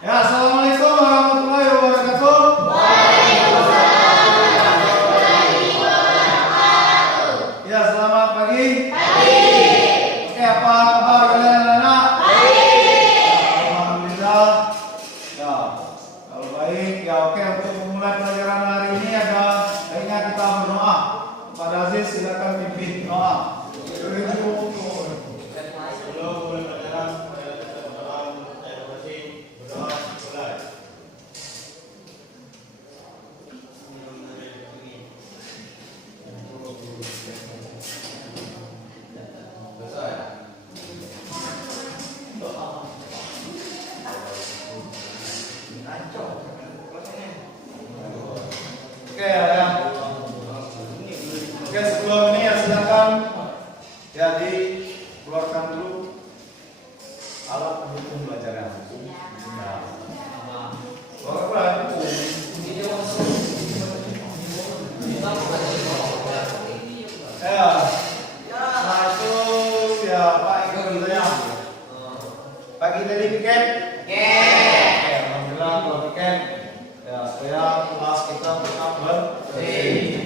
Ya, assalamualaikum warahmatullahi wabarakatuh. Ya, selamat pagi. Oke, apa kabar kalian anak-anak? Alhamdulillah. Ya, kalau baik, ya oke, untuk memulai pelajaran hari ini ada baiknya kita berdoa. Kepada Aziz, silakan pimpin doa. Oke, ya. Oke, sebelum ini ya silakan ya dikeluarkan dulu alat pendukung belajarnya. Nah, keluarkan buku. Ya, nah itu ya Pak Iko dulu ya. Pagi tadi piket. Oke, alhamdulillah kalau piket. Ya, supaya kelas kita tetap bersih.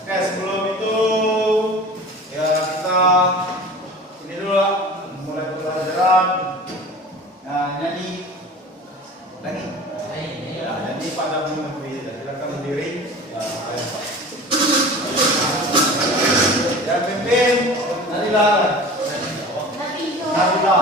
Oke, sebelum itu ya kita ini dulu lah, mulai pelajaran. Nah, nyanyi lagi. Ya, nyanyi pada bunyi negeri. Silakan berdiri. Ya, ayo Pak. Ya, pimpin. Nabila. Nabila.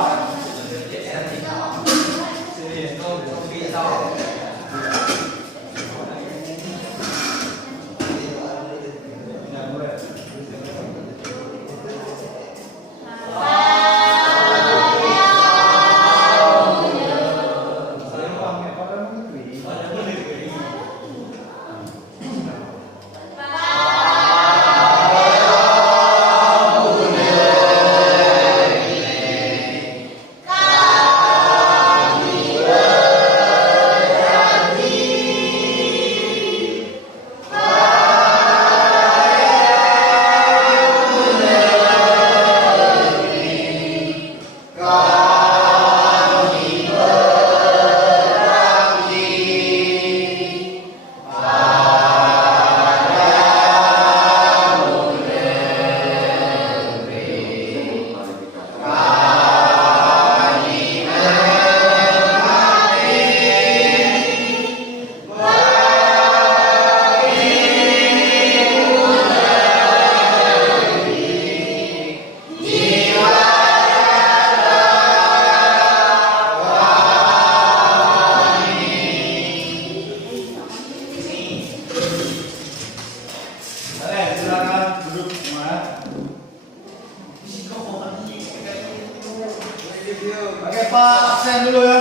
Oke Pak, absen dulu ya.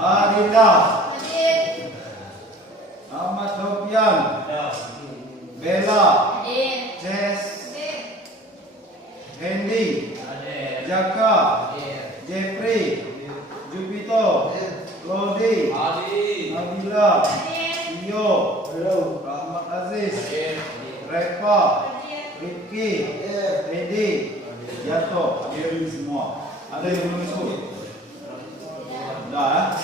Adinda, Ahmad Sofian, Bella, Jess, Hendy, Jaka, Jeffrey, Jupito, Lodi, Nabila, Iyo, Rahmat Aziz, Reva, Rifki, Edi, Jato, hadirin semua. Ada yang belum masuk? Dah.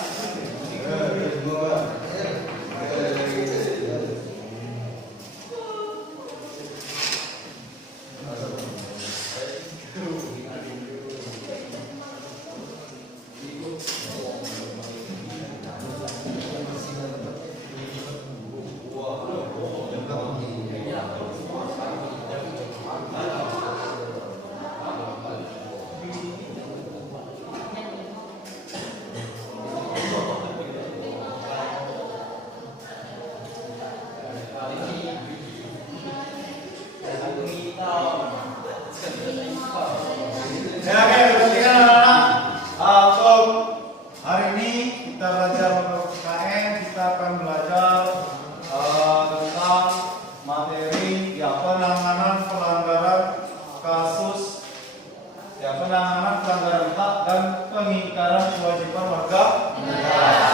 pelanggaran hak dan pengingkaran kewajiban warga negara.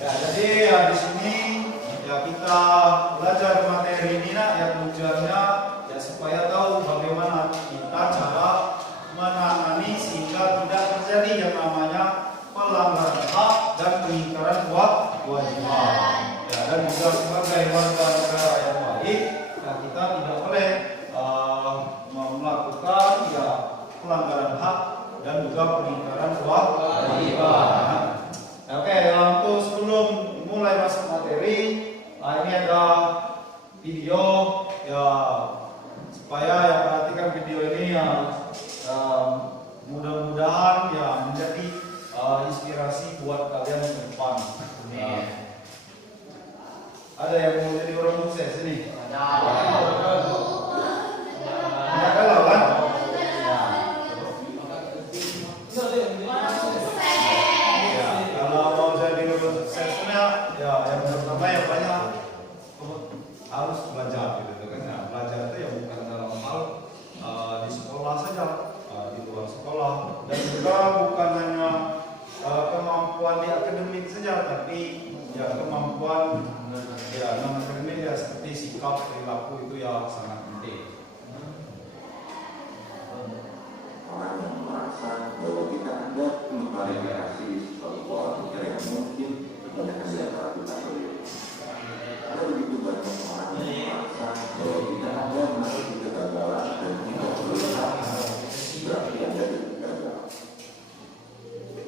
Ya, jadi ya di sini ya kita belajar materi ini nak ya tujuannya ya supaya tahu bagaimana kita cara menangani sehingga tidak terjadi yang namanya pelanggaran hak dan pengingkaran kewajiban. Ya, dan juga sebagai warga negara yang baik, ya kita tidak boleh melakukan ya pelanggaran hak dan juga pengingkaran kewajiban. Oke, untuk sebelum mulai masuk materi, ini ada video ya supaya yang perhatikan video ini ya mudah-mudahan ya menjadi inspirasi buat kalian ke depan. Ada yang mau jadi orang sukses ini? Ada kalau kan? Ya, kalau mau jadi orang suksesnya, ya yang pertama yang banyak harus belajar gitu kan? Nah, belajar itu ya bukan dalam hal di sekolah saja, di luar sekolah, dan juga bukan hanya kemampuan di akademik saja, tapi ya kemampuan ya non akademik ya seperti sikap perilaku itu ya sangat penting. Orang yang merasa bahwa kita ada klarifikasi suatu pola pikir yang mungkin kebanyakan di antara kita sendiri. Ada begitu banyak orang yang merasa bahwa kita ada mengalami kegagalan dan tidak berusaha berarti ada gagal.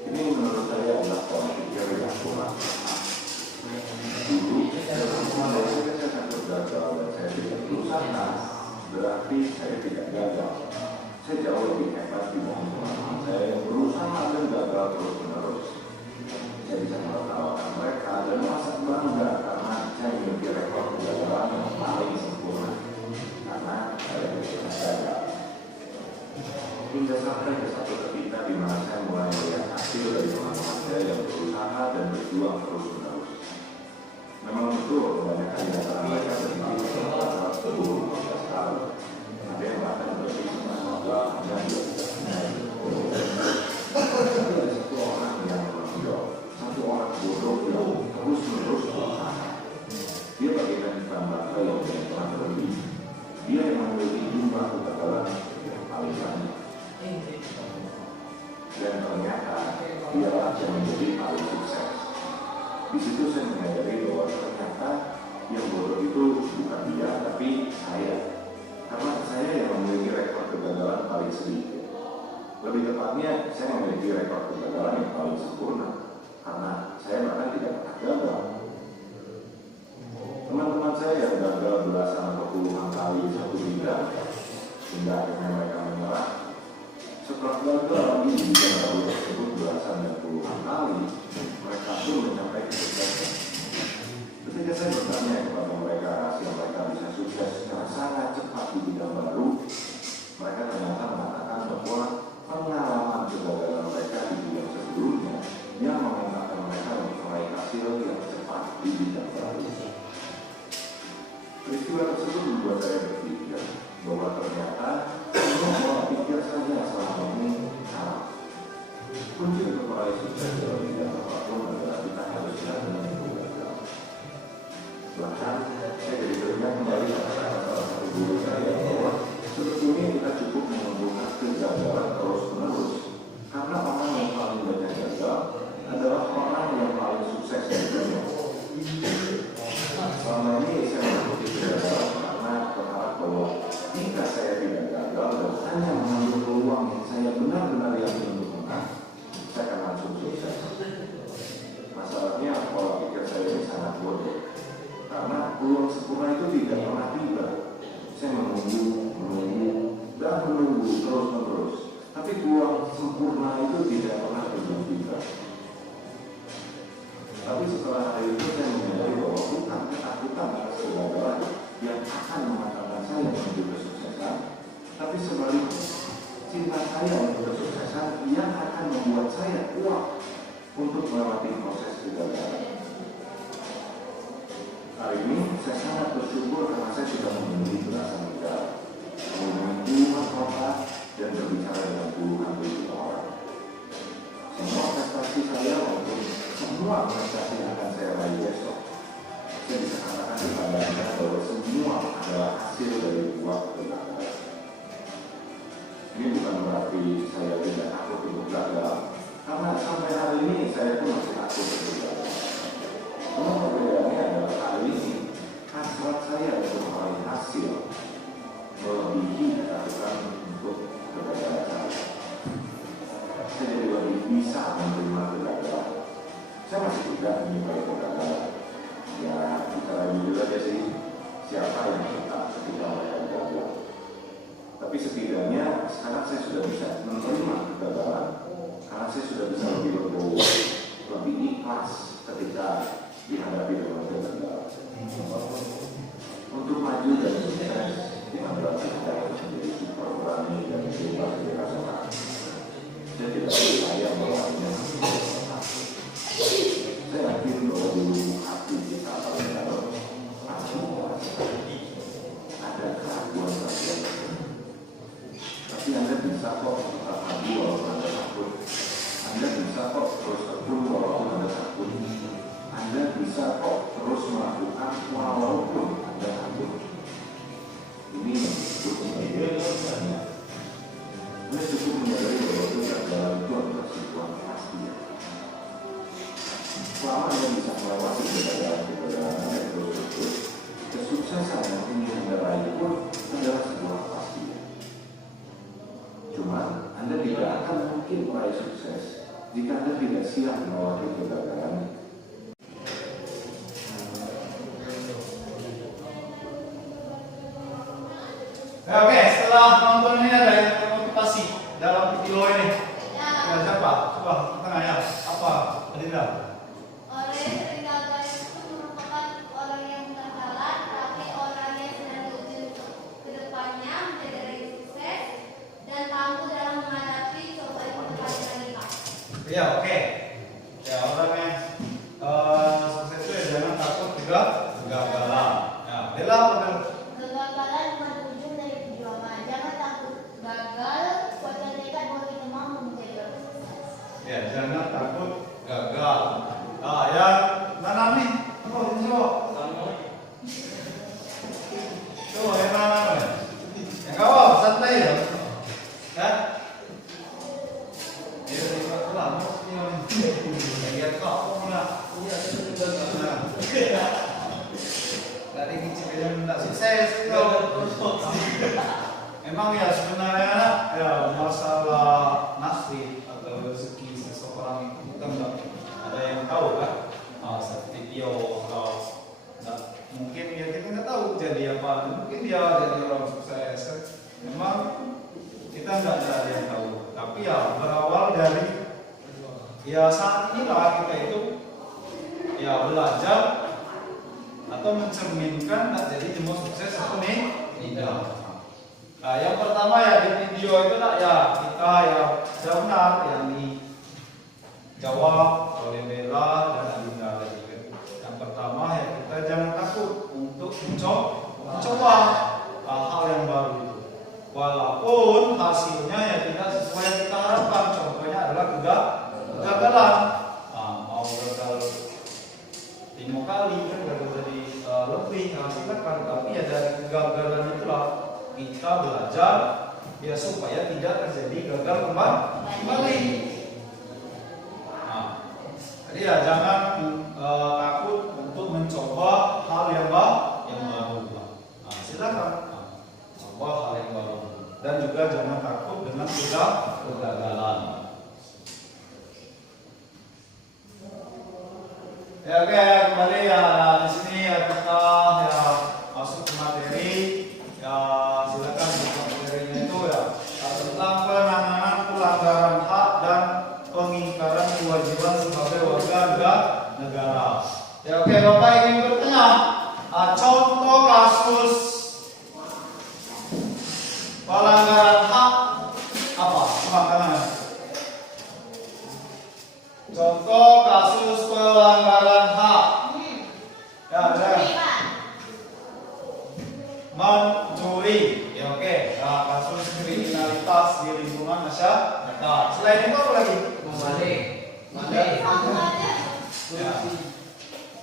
Ini menurut saya adalah pola pikir yang kurang. Dulu, kalau saya takut gagal dan saya tidak berusaha, berarti saya tidak gagal. Saya jauh lebih hebat dibanding teman-teman saya yang berusaha dan gagal terus-menerus. Saya bisa menertawakan mereka dan merasa bangga karena saya memiliki rekor kegagalan yang paling sempurna. Karena saya tidak gagal. Hingga sampai ke satu ketika di mana saya mulai melihat hasil dari teman-teman saya yang berusaha dan berjuang terus-menerus. Memang betul kebanyakan di antara mereka berdiri sekitar 10-15 tahun. Ada yang bahkan berdiri ada satu orang yang menonjol, satu orang bodoh yang terus-menerus berusaha. Dia bagaikan ikan bakar yang tidak pernah berhenti. Dia yang memiliki jumlah kegagalan yang paling banyak. Dan ternyata dialah yang menjadi paling sukses. Di situ saya menyadari bahwa ternyata yang bodoh itu bukan dia, tapi saya. Karena saya yang memiliki rekor kegagalan paling sedikit. Lebih tepatnya, saya memiliki rekor kegagalan yang paling sempurna. Karena saya bahkan tidak pernah gagal. Teman-teman saya yang gagal belasan atau puluhan kali di satu bidang, hingga akhirnya mereka menyerah. Setelah gagal lagi di bidang baru tersebut belasan dan puluhan kali, mereka pun mencapai kesuksesan. Ketika saya bertanya kepada mereka hasil mereka bisa sukses secara sangat cepat di bidang baru, mereka ternyata mengatakan bahwa pengalaman kegagalan mereka di bidang sebelumnya yang mengantarkan mereka untuk meraih hasil yang cepat di bidang baru. Peristiwa tersebut membuat saya berpikir bahwa ternyata pola pikir saja selama ini salah. Kunci untuk meraih sukses dalam bidang apapun adalah kita harus benar-benar gagal. Bahkan saya jadi teringat kembali salah satu guru saya bahwa sebetulnya kita cukup menumbuhkan kegagalan terus-menerus, karena orang yang paling banyak gagal adalah orang yang paling sukses di dunia. Selama ini saya mengikuti kegagalan karena berharap bahwa jika saya tidak gagal dan hanya mengambil peluang yang saya benar-benar yakin untuk menang, saya akan langsung sukses. Masalahnya pola pikir saya ini sangat bodoh. Karena peluang sempurna itu tidak pernah tiba. Saya menunggu terus-menerus. Tapi peluang sempurna itu tidak pernah tiba. Tapi setelah hari itu saya menyadari bahwa bukan ketakutan atas kegagalan yang akan mengantarkan saya menuju kesuksesan, tapi sebaliknya cinta saya untuk kesuksesan yang akan membuat saya kuat untuk melewati proses kegagalan. Hari ini saya sangat bersyukur karena saya sudah memiliki belasan negara, mengunjungi puluhan kota, dan berbicara dengan puluhan ribu orang. Semua prestasi saya maupun semua prestasi yang akan saya raih besok, saya bisa katakan dipandangkan bahwa semua adalah hasil dari buah kegagalan. Ini bukan berarti saya tidak takut untuk gagal, karena sampai hari ini saya pun masih takut untuk gagal. Cuma perbedaannya adalah hari ini hasrat saya untuk meraih hasil melebihi ketakutan untuk kegagalan saya. Saya jadi lebih bisa menerima kegagalan. Saya masih juga menyukai kegagalan. Ya, bicara jujur aja sih, siapa yang suka ketika mereka gagal? Tapi setidaknya sekarang saya sudah bisa menerima kegagalan, karena saya sudah bisa lebih legowo, lebih ikhlas ketika dihadapi dengan kegagalan. Untuk maju dan sukses, kita berarti kita harus menjadi super berani dan bebas dari rasa takut. Saya tidak percaya bahwa saya yakin bahwa di lubuk hati kita paling dalam ada keraguan-keraguan. Tapi Anda bisa kok tetap maju walaupun Anda takut. Anda bisa kok terus tekun walaupun Anda takut. Anda bisa kok terus melakukan walaupun Anda takut. Ini disebut sebagai keberanian. Anda cukup menyadari bahwa kegagalan itu adalah sebuah kepastian. Selama Anda bisa melewati kegagalan Anda terus, kesuksesan yang ingin Anda raih pun adalah sebuah kepastian. Cuma Anda tidak akan mungkin meraih sukses jika Anda tidak siap melewati kegagalan. Oke, setelah nonton ini ada yang termotivasi dalam video ini. Ya, siapa? Coba tengahnya. Apa? Adinda? Orang yang sering gagal itu merupakan orang yang bukan jalan, tapi orang yang sedang diuji untuk kedepannya menjadi orang yang sukses dan tangguh dalam menghadapi cobaan berkali-kali lipat. Iya, oke. Ya, orang yang sukses itu ya jangan takut juga kegagalan. Ya, Bella apa? Kegagalan bukan ujung dari perjuangan. Jangan takut gagal, kuatkan tekad bahwa kita mampu menjadi orang sukses. Ya, jangan takut gagal. Ah, ya, mana nih? Oh, ini coba. Coba yang mana? Yang kawal, santai ya. Ya. Ya, kita pulang. Lihat kok, mana? Tadi kecil tidak sukses. Emang ya sebenarnya ya masalah nasib atau rezeki seseorang itu kita nggak ada yang tahu kan. Seperti Tio atau mungkin ya kita nggak tahu jadi apa. Mungkin dia jadi orang sukses. Memang kita nggak ada yang tahu. Tapi ya berawal dari ya saat inilah kita itu ya belajar atau mencerminkan tak jadi cuma sukses atau tidak. Nah, yang pertama ya di video itu nak ya kita ya benar yang dijawab oleh Bella dan Adinda tadi kan. Yang pertama ya kita jangan takut untuk mencoba hal yang baru itu. Walaupun hasilnya ya tidak sesuai yang kita harapkan. Contohnya adalah kegagalan. Mau gagal 5 kali kan gagal jadi lebih silakan, tapi ya dari kegagalan itulah kita belajar ya supaya tidak terjadi gagal kembali. Nah, jadi ya jangan takut untuk mencoba hal yang baru. Nah, silakan coba hal yang baru dan juga jangan takut dengan kegagalan. Ya oke, kembali ya di sini ya kita ya masuk ke materi. Ya silakan buka materinya itu ya tentang penanganan pelanggaran hak dan pengingkaran kewajiban sebagai warga negara. Ya oke, Bapak ingin bertanya contoh kasus pelanggaran hak apa? Coba tangan. Contoh kasus pelanggaran hak. Ya, ada. Mencuri. Ya, oke. Nah, kasus kriminalitas kualitas di lingkungan masyarakat. Selain itu apa lagi? Kamu aja.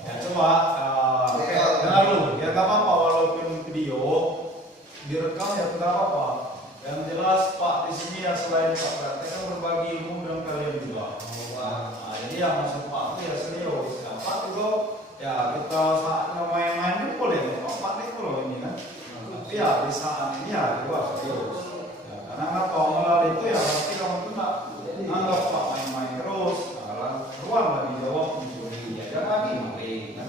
Ya coba dengar dulu, ya gak apa-apa walaupun video direkam ya tidak apa-apa. Yang jelas Pak di sini ya selain Pak praktek berbagi ilmu dengan kalian juga. Nah, jadi yang maksud Pak itu ya serius. Nah, Pak juga ya kita saatnya main-main itu boleh. Pak ini kalau ini kan. Tapi ya di saat ini ya juga serius. Ya, karena apa melalui itu ya pasti kamu tuh nggak anggap Pak main-main terus. Nah, ruang lah dijawab mencuri. Ya jangan lagi maling kan.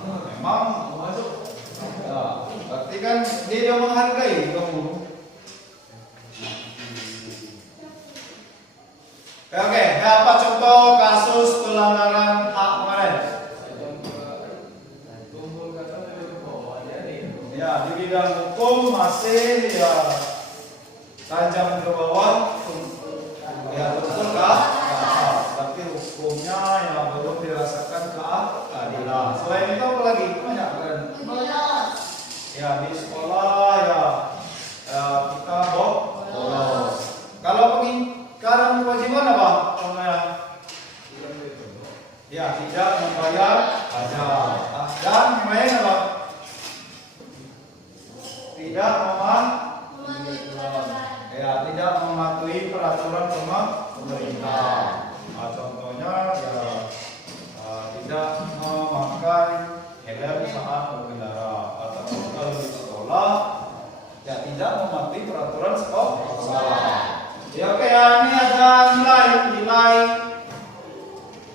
Memang masuk. Ya, berarti kan dia menghargai kamu. Oke, apa contoh kasus pelanggaran hak kemarin? Ya, di bidang hukum masih ya tajam ke bawah. Ya, betulkah? Ya, tapi hukumnya yang belum dirasakan keadilan. Selain itu apa lagi? Banyak kan? Ya, di sekolah ya, kita bolos. Kalau pengingkaran kewajiban apa? Contohnya? Ya, tidak membayar pajak. Dan yang lain apa? Tidak tidak mematuhi peraturan pemerintah. Nah, contohnya ya tidak memakai helm saat berkendara atau kalau di sekolah ya tidak mematuhi peraturan sekolah. Ya oke ya, ini ada nilai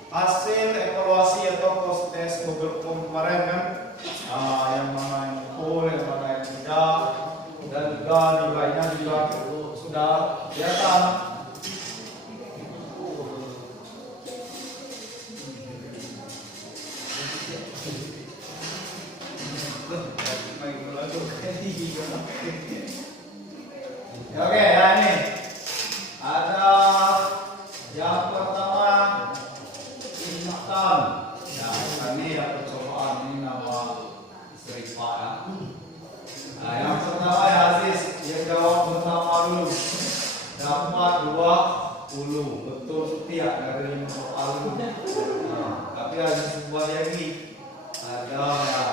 hasil evaluasi atau post test Google Form kemarin kan, yang mana yang betul, yang mana yang tidak, dan juga nilainya juga sudah kelihatan. Oke, nah ini ada yang pertama ingatan. Ya, ini ya percobaan ini nama istri Pak ya. Nah, yang pertama ya Aziz, yang jawab pertama dulu. Dapat 20, betul setiap dari 5 soal dulu. Nah, tapi ada sebuah lagi. Ada ya,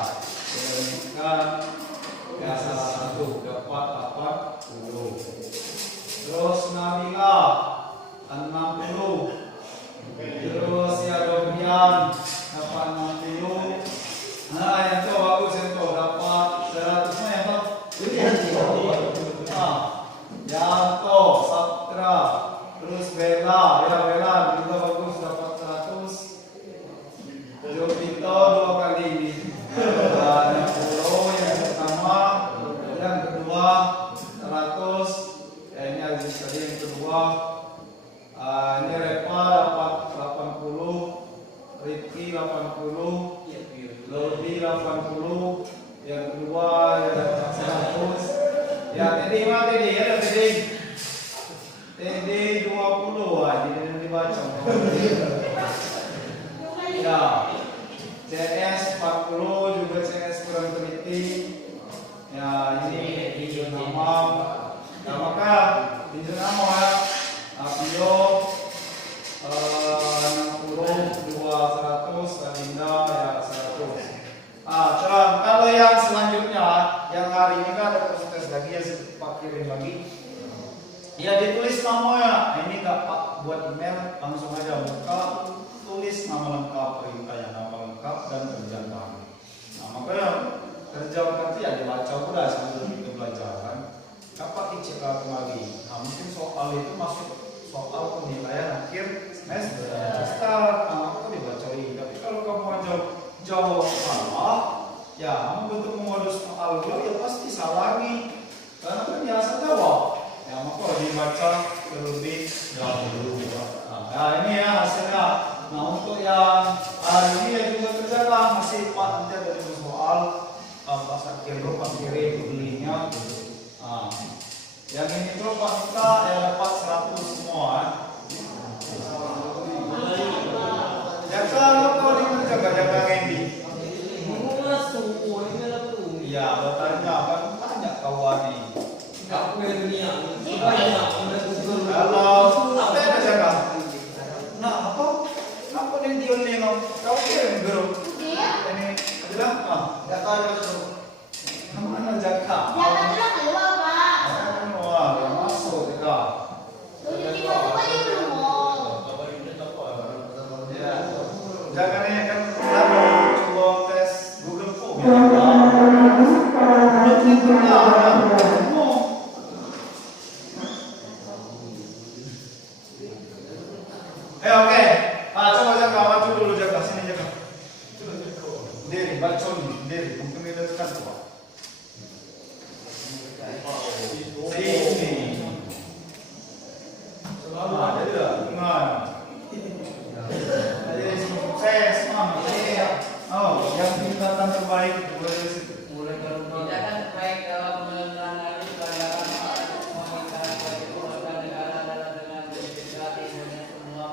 dibandingkan ya salah satu dapat 80. Terus Nabila 60. Terus ya Dobian dapat 60. Nah yang itu bagus yang itu dapat 100 nya apa? Yanto, Sabtra, terus Bella, ya Bella juga bagus dapat 100. Jovito 2 kali ini. Dan yang Puro yang pertama, yang kedua 100. Ini Aziz tadi yang kedua. Ini Repa dapat 80, Rifki 80, Lodi 80, yang kedua ya dapat 100. Ya Teddy mana Teddy? Ada Teddy? Teddy 20, jadi dibaca. Ya, CS 40 juga CS kurang teliti. Ya ini video nama. Nah maka video nama ya. Apio 60, 200, Alinda ya 100. Terang kalau yang selanjutnya yang hari ini kan ada proses lagi ya Pak kirim lagi. Ya ditulis namanya. Ini nggak Pak buat email, langsung aja buka, tulis nama lengkap perintahnya, nama lengkap dan kerjaan kamu. Nah makanya kerjaan nanti ya dibaca udah sambil kita belajar kan. Kapan dicek lagi? Nah mungkin soal itu masuk soal penilaian akhir semester. Aku dibacain. Tapi kalau kamu jawab salah, ya kamu bentuk modus soal ya pasti salah lagi. Karena kan biasa jawab. Ya maka dibaca terlebih dahulu. Nah ini ya hasilnya. Nah untuk yang hari ini ya juga kerjakan masih Pak nanti ada 5 soal pas akhir Pak kirim belinya. Yang ini tuh Pak kita ya dapat 100 semua. Ya kalau dijaga-jaga Randy. Iya, bertanya kan banyak kawan nih. Aku dunia banyak. Oke. Coba jaga, maju dulu jaga, sini jaga. Diri, bacon, diri, mungkin kita tekan tuh. Sini. Jadi lah, jadi sukses, yang tingkatan terbaik mulai Tindakan terbaik dalam menangani pelanggaran HAM dan pengingkaran kewajiban warga negara adalah dengan menjadi semua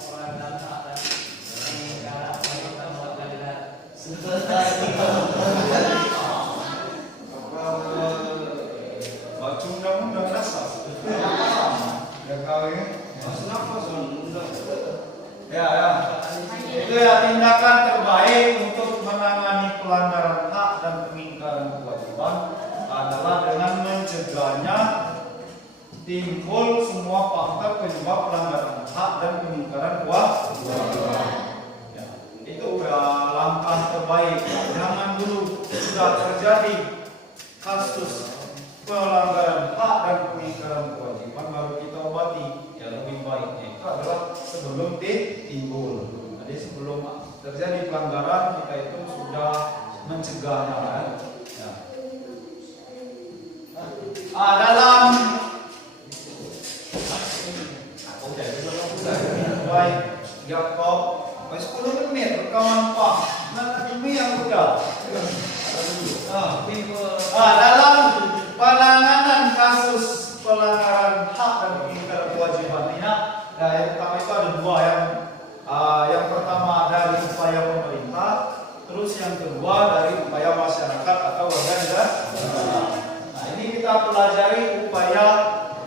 pelanggaran HAM dan pengingkaran kewajiban warga negara. baca undang-undang dasar. Ya kawin. Ya. Itu ya tindakan terbaik untuk menangani pelanggaran hak dan pengingkaran kewajiban adalah dengan mencegahnya timbul semua faktor penyebab pelanggaran hak dan pengingkaran kewajiban. Ya, itu ya langkah terbaik. Jangan dulu sudah terjadi kasus pelanggaran hak dan pengingkaran kewajiban baru kita obati. Ya lebih baiknya itu adalah sebelum timbul. Jadi sebelum terjadi pelanggaran kita itu sudah mencegahnya kan. Ya. Dalam baik Yakob 10 menit rekaman Pak. Nah ini yang udah. Dalam penanganan kasus pelanggaran hak dan pengingkaran kewajiban ini, nah yang pertama itu ada dua yang pertama dari upaya pemerintah, terus yang kedua dari upaya masyarakat atau warga negara. Nah ini kita pelajari upaya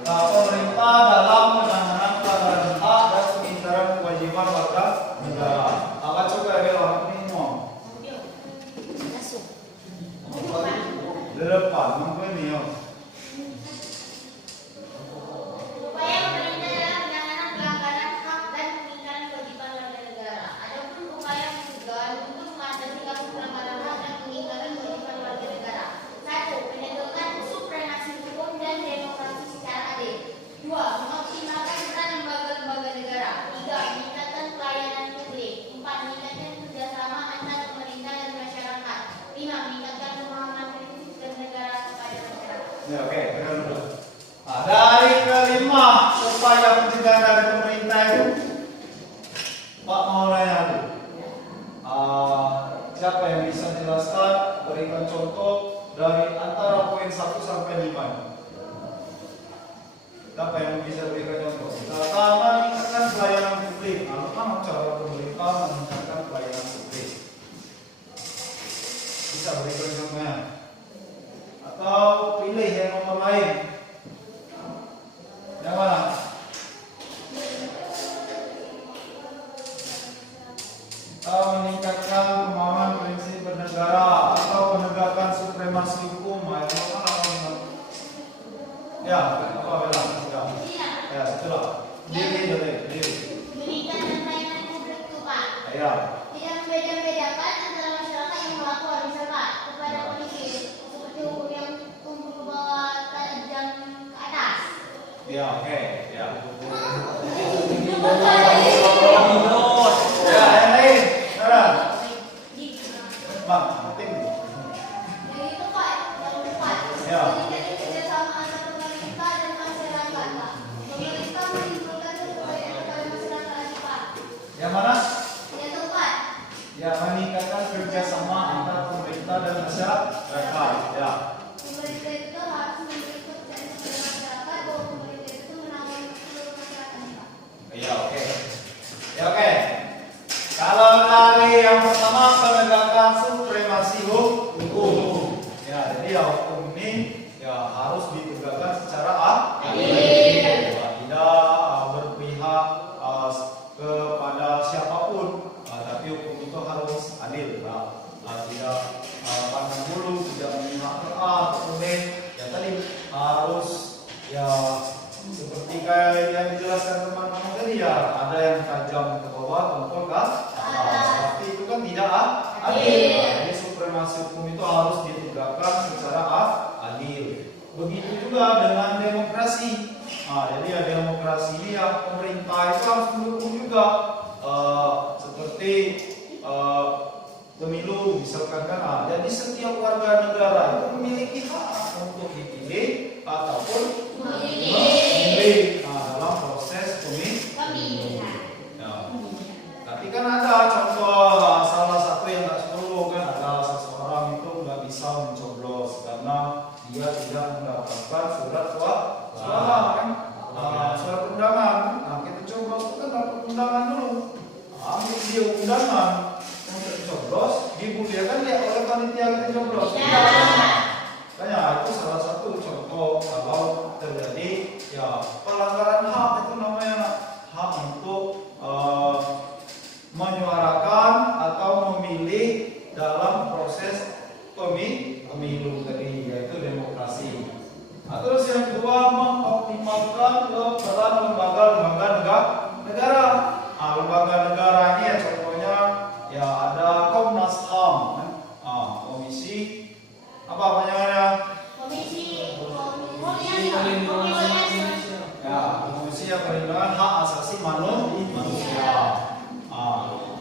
pemerintah dalam penanganan pelanggaran hak dan pengingkaran kewajiban warga negara. Apa coba ya orang ini mau? Di depan, mungkin nih yo. Upaya pemerintah dalam penanganan pelanggaran hak dan pengingkaran kewajiban warga negara. Adapun upaya pencegahan untuk mengatasi kasus pelanggaran hak dan pengingkaran kewajiban warga negara. 1. Penegakan supremasi hukum dan demokrasi secara adil. 2. Mengoptimalkan peran lembaga-lembaga negara. 3. Meningkatkan pelayanan publik. 4. Meningkatkan kerjasama antar pemerintah dan masyarakat. 5. Meningkatkan pemahaman prinsip bernegara kepada masyarakat. Ya, oke, dengar dulu. Nah, dari kelima upaya pencegahan dari pemerintah itu, Pak mau nanya dulu. Siapa yang bisa jelaskan, berikan contoh dari antara poin 1 sampai 5 ini? Siapa yang bisa berikan contoh? Pertama, meningkatkan pelayanan publik. Pertama, cara pemerintah meningkatkan pelayanan publik. Bisa berikan contohnya? Atau pilih yang nomor lain? Yang mana? Atau meningkatkan pemahaman prinsip bernegara atau penegakan supremasi hukum. Ya, apa bilang? Ya, itulah. Diri. Meningkatkan pelayanan publik itu Pak. Ya. Tidak membeda-bedakan antara masyarakat yang melapor misalkan kepada polisi seperti hukum yang tumbuh ke bawah tajam ke atas. Ya, oke. Ya. Ya, yang lain. Saran. Bang, penting. Yang itu Pak, yang keempat. Ya. Meningkatkan kerjasama antara pemerintah dan masyarakat Pak. Pemerintah menimbulkan kebaikan kepada masyarakat lagi Pak. Yang mana? Yang keempat. Ya, meningkatkan kerjasama antara pemerintah dan masyarakat. Ya. Pemerintah itu harus memberi kepercayaan kepada masyarakat bahwa pemerintah itu menangani seluruh masyarakat Pak. Ya, oke. Ya, oke. Kalau dari yang pertama penegakan supremasi hukum. Ya, jadi ya hukum ini ya harus ditegakkan secara adil. Tidak berpihak kepada siapapun, tapi hukum itu harus adil. Tidak pandang bulu, tidak memihak ke A atau B. Ya tadi harus ya seperti kayak yang dijelaskan teman-teman tadi ya, ada yang tajam ke bawah, tumpul ke atas. Tapi itu kan tidak adil. Jadi supremasi hukum itu harus ditegakkan secara adil. Begitu juga dengan demokrasi. Jadi ya demokrasi ini ya pemerintah pemerintah itu harus mendukung juga seperti pemilu misalkan kan. Jadi setiap warga negara itu memiliki hak untuk dipilih ataupun memilih dalam proses pemilu. Ya. Tapi kan ada contoh salah satu yang nggak seluruh kan, ada seseorang itu nggak bisa mencoblos karena dia tidak mendapatkan surat suara kan, surat undangan. Nah kita coblos itu kan dapat undangan dulu, ambil dia undangan untuk coblos, dibuliakan dia oleh panitia kita coblos. Makanya itu salah satu contoh kalau terjadi ya pelanggaran hak, itu namanya hak untuk menyuarakan atau memilih dalam proses pemilu tadi, yaitu demokrasi. Nah, terus yang kedua, mengoptimalkan peran lembaga-lembaga negara. Nah, lembaga negara ini ya contohnya ya ada Komnas HAM, kan? Komisi apa namanya? Komisi yang perlindungan hak asasi manusia.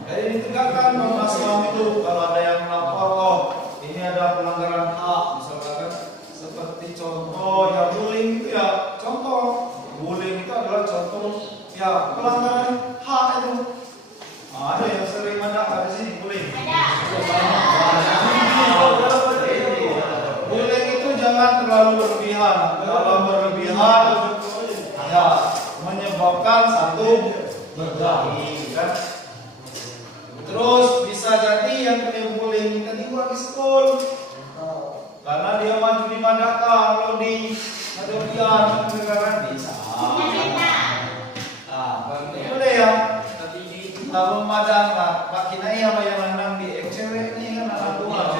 Jadi ditegakkan Komnas HAM itu kalau ada yang melapor, oh ini ada pelanggaran hak, misalkan seperti contoh ya bullying itu ya, contoh bullying itu adalah contoh ya pelanggaran hak itu. Ada yang sering ada di sini bullying. Bullying itu jangan terlalu berlebihan. Kalau berlebihan ya menyebabkan satu berkelahi kan. Terus bisa jadi yang kena bullying tadi di sekolah karena dia maju di Madaka, kalau di Madokian negara bisa. Boleh ya. Kalau Madang lah, Pak Kinai apa yang menang di cewek ini kan anak dua.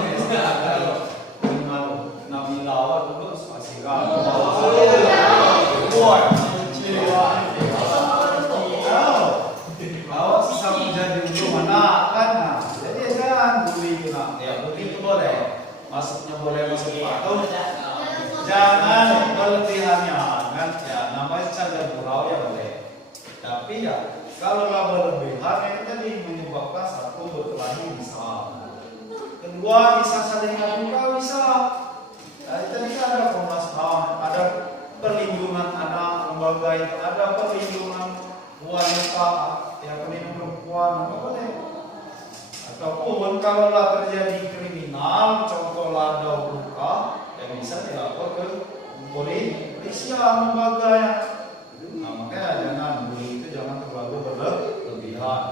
Nabila awal dulu masih kan. Boy, awak bisa menjadi ujung mana kan? Jadi jangan bully kita. Ya bully itu boleh, maksudnya boleh masuk patung. Jangan berlebihannya kan? Ya namanya canda gurau ya boleh. Tapi ya kalau berlebihan itu tadi menyebabkan satu berkelahi bisa. Kedua bisa saling terbuka bisa. Tadi kan ada Komnas HAM, ada perlindungan anak, lembaga itu ada perlindungan wanita, ya perlindungan perempuan, apa boleh. Ataupun kalau terjadi kriminal, contoh ada luka, yang bisa dilapor ke polisian lembaganya. Nah, makanya jangan bully itu jangan terlalu berlebihan.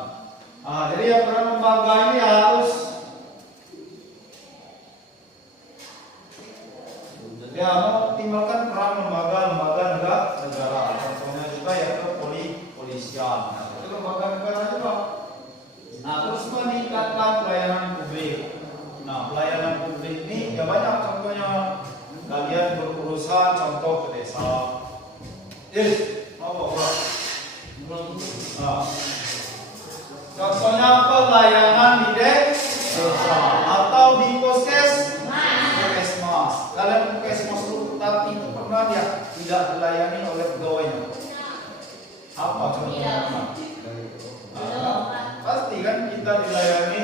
Jadi yang peran lembaga ini harus ya mengoptimalkan peran lembaga-lembaga negara. Contohnya juga ya ke polisian. Nah, itu lembaga negara juga. Nah, terus meningkatkan pelayanan publik. Nah, pelayanan publik ini ya banyak contohnya. Kalian berurusan contoh ke desa. Contohnya pelayanan di desa atau di puskesmas. Kalian puskesmas dulu, tapi itu pernah dia tidak dilayani oleh pegawainya. Apa contohnya? Pasti kan kita dilayani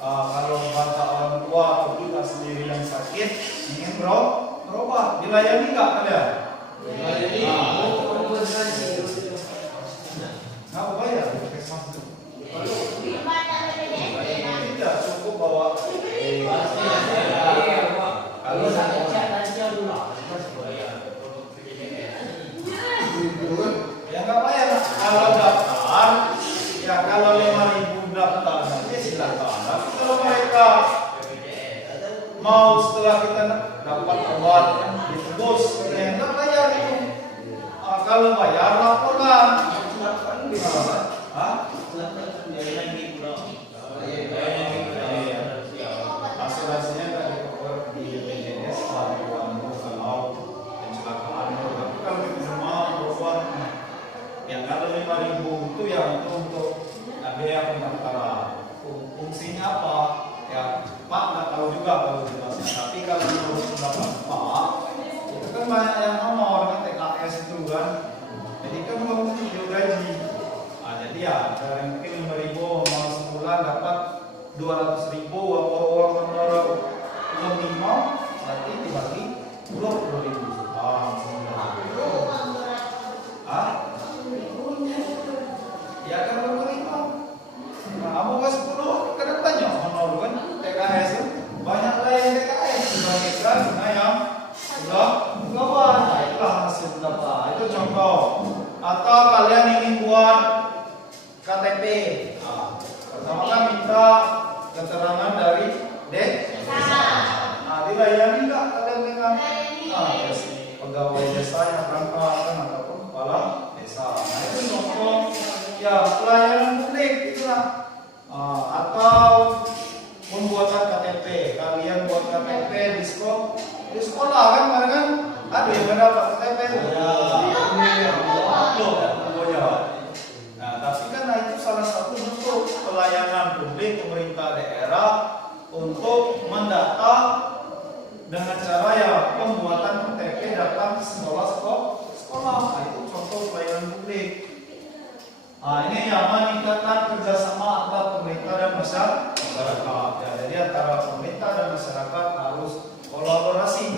kalau bantah orang tua atau kita sendiri yang sakit ingin berobat, dilayani nggak kalian? Dilayani. Nggak bayar puskesmas itu. Tidak cukup bawa. Kalau ya nggak bayar. Kalau daftar, ya kalau 5.000 daftar nanti silakan. Tapi kalau mereka mau setelah kita dapat obat ditebus, ya nggak bayar itu. Kalau bayar laporkan. Asuransinya nggak di-cover di BPJS kalau kecelakaan. Tapi kalau di rumah berobat, yang kalau 5.000 itu ya itu untuk biaya pendaftaran. Fungsinya apa? Ya Pak nggak tahu juga kalau jelasnya. Tapi kalau menurut pendapat Pak, itu kan banyak yang nomor kan TKS itu kan. Jadi kan belum video gaji. ya pelayanan publik itulah. Atau pembuatan KTP, kalian buat KTP di sekolah kan kemarin kan ada yang mendapat KTP. Nah, tapi kan itu salah satu bentuk pelayanan publik pemerintah daerah untuk mendata dengan cara ya pembuatan KTP datang ke sekolah. Nah, itu contoh pelayanan publik. Nah, ini yang meningkatkan kerjasama antara pemerintah dan masyarakat. Ya, jadi antara pemerintah dan masyarakat harus kolaborasi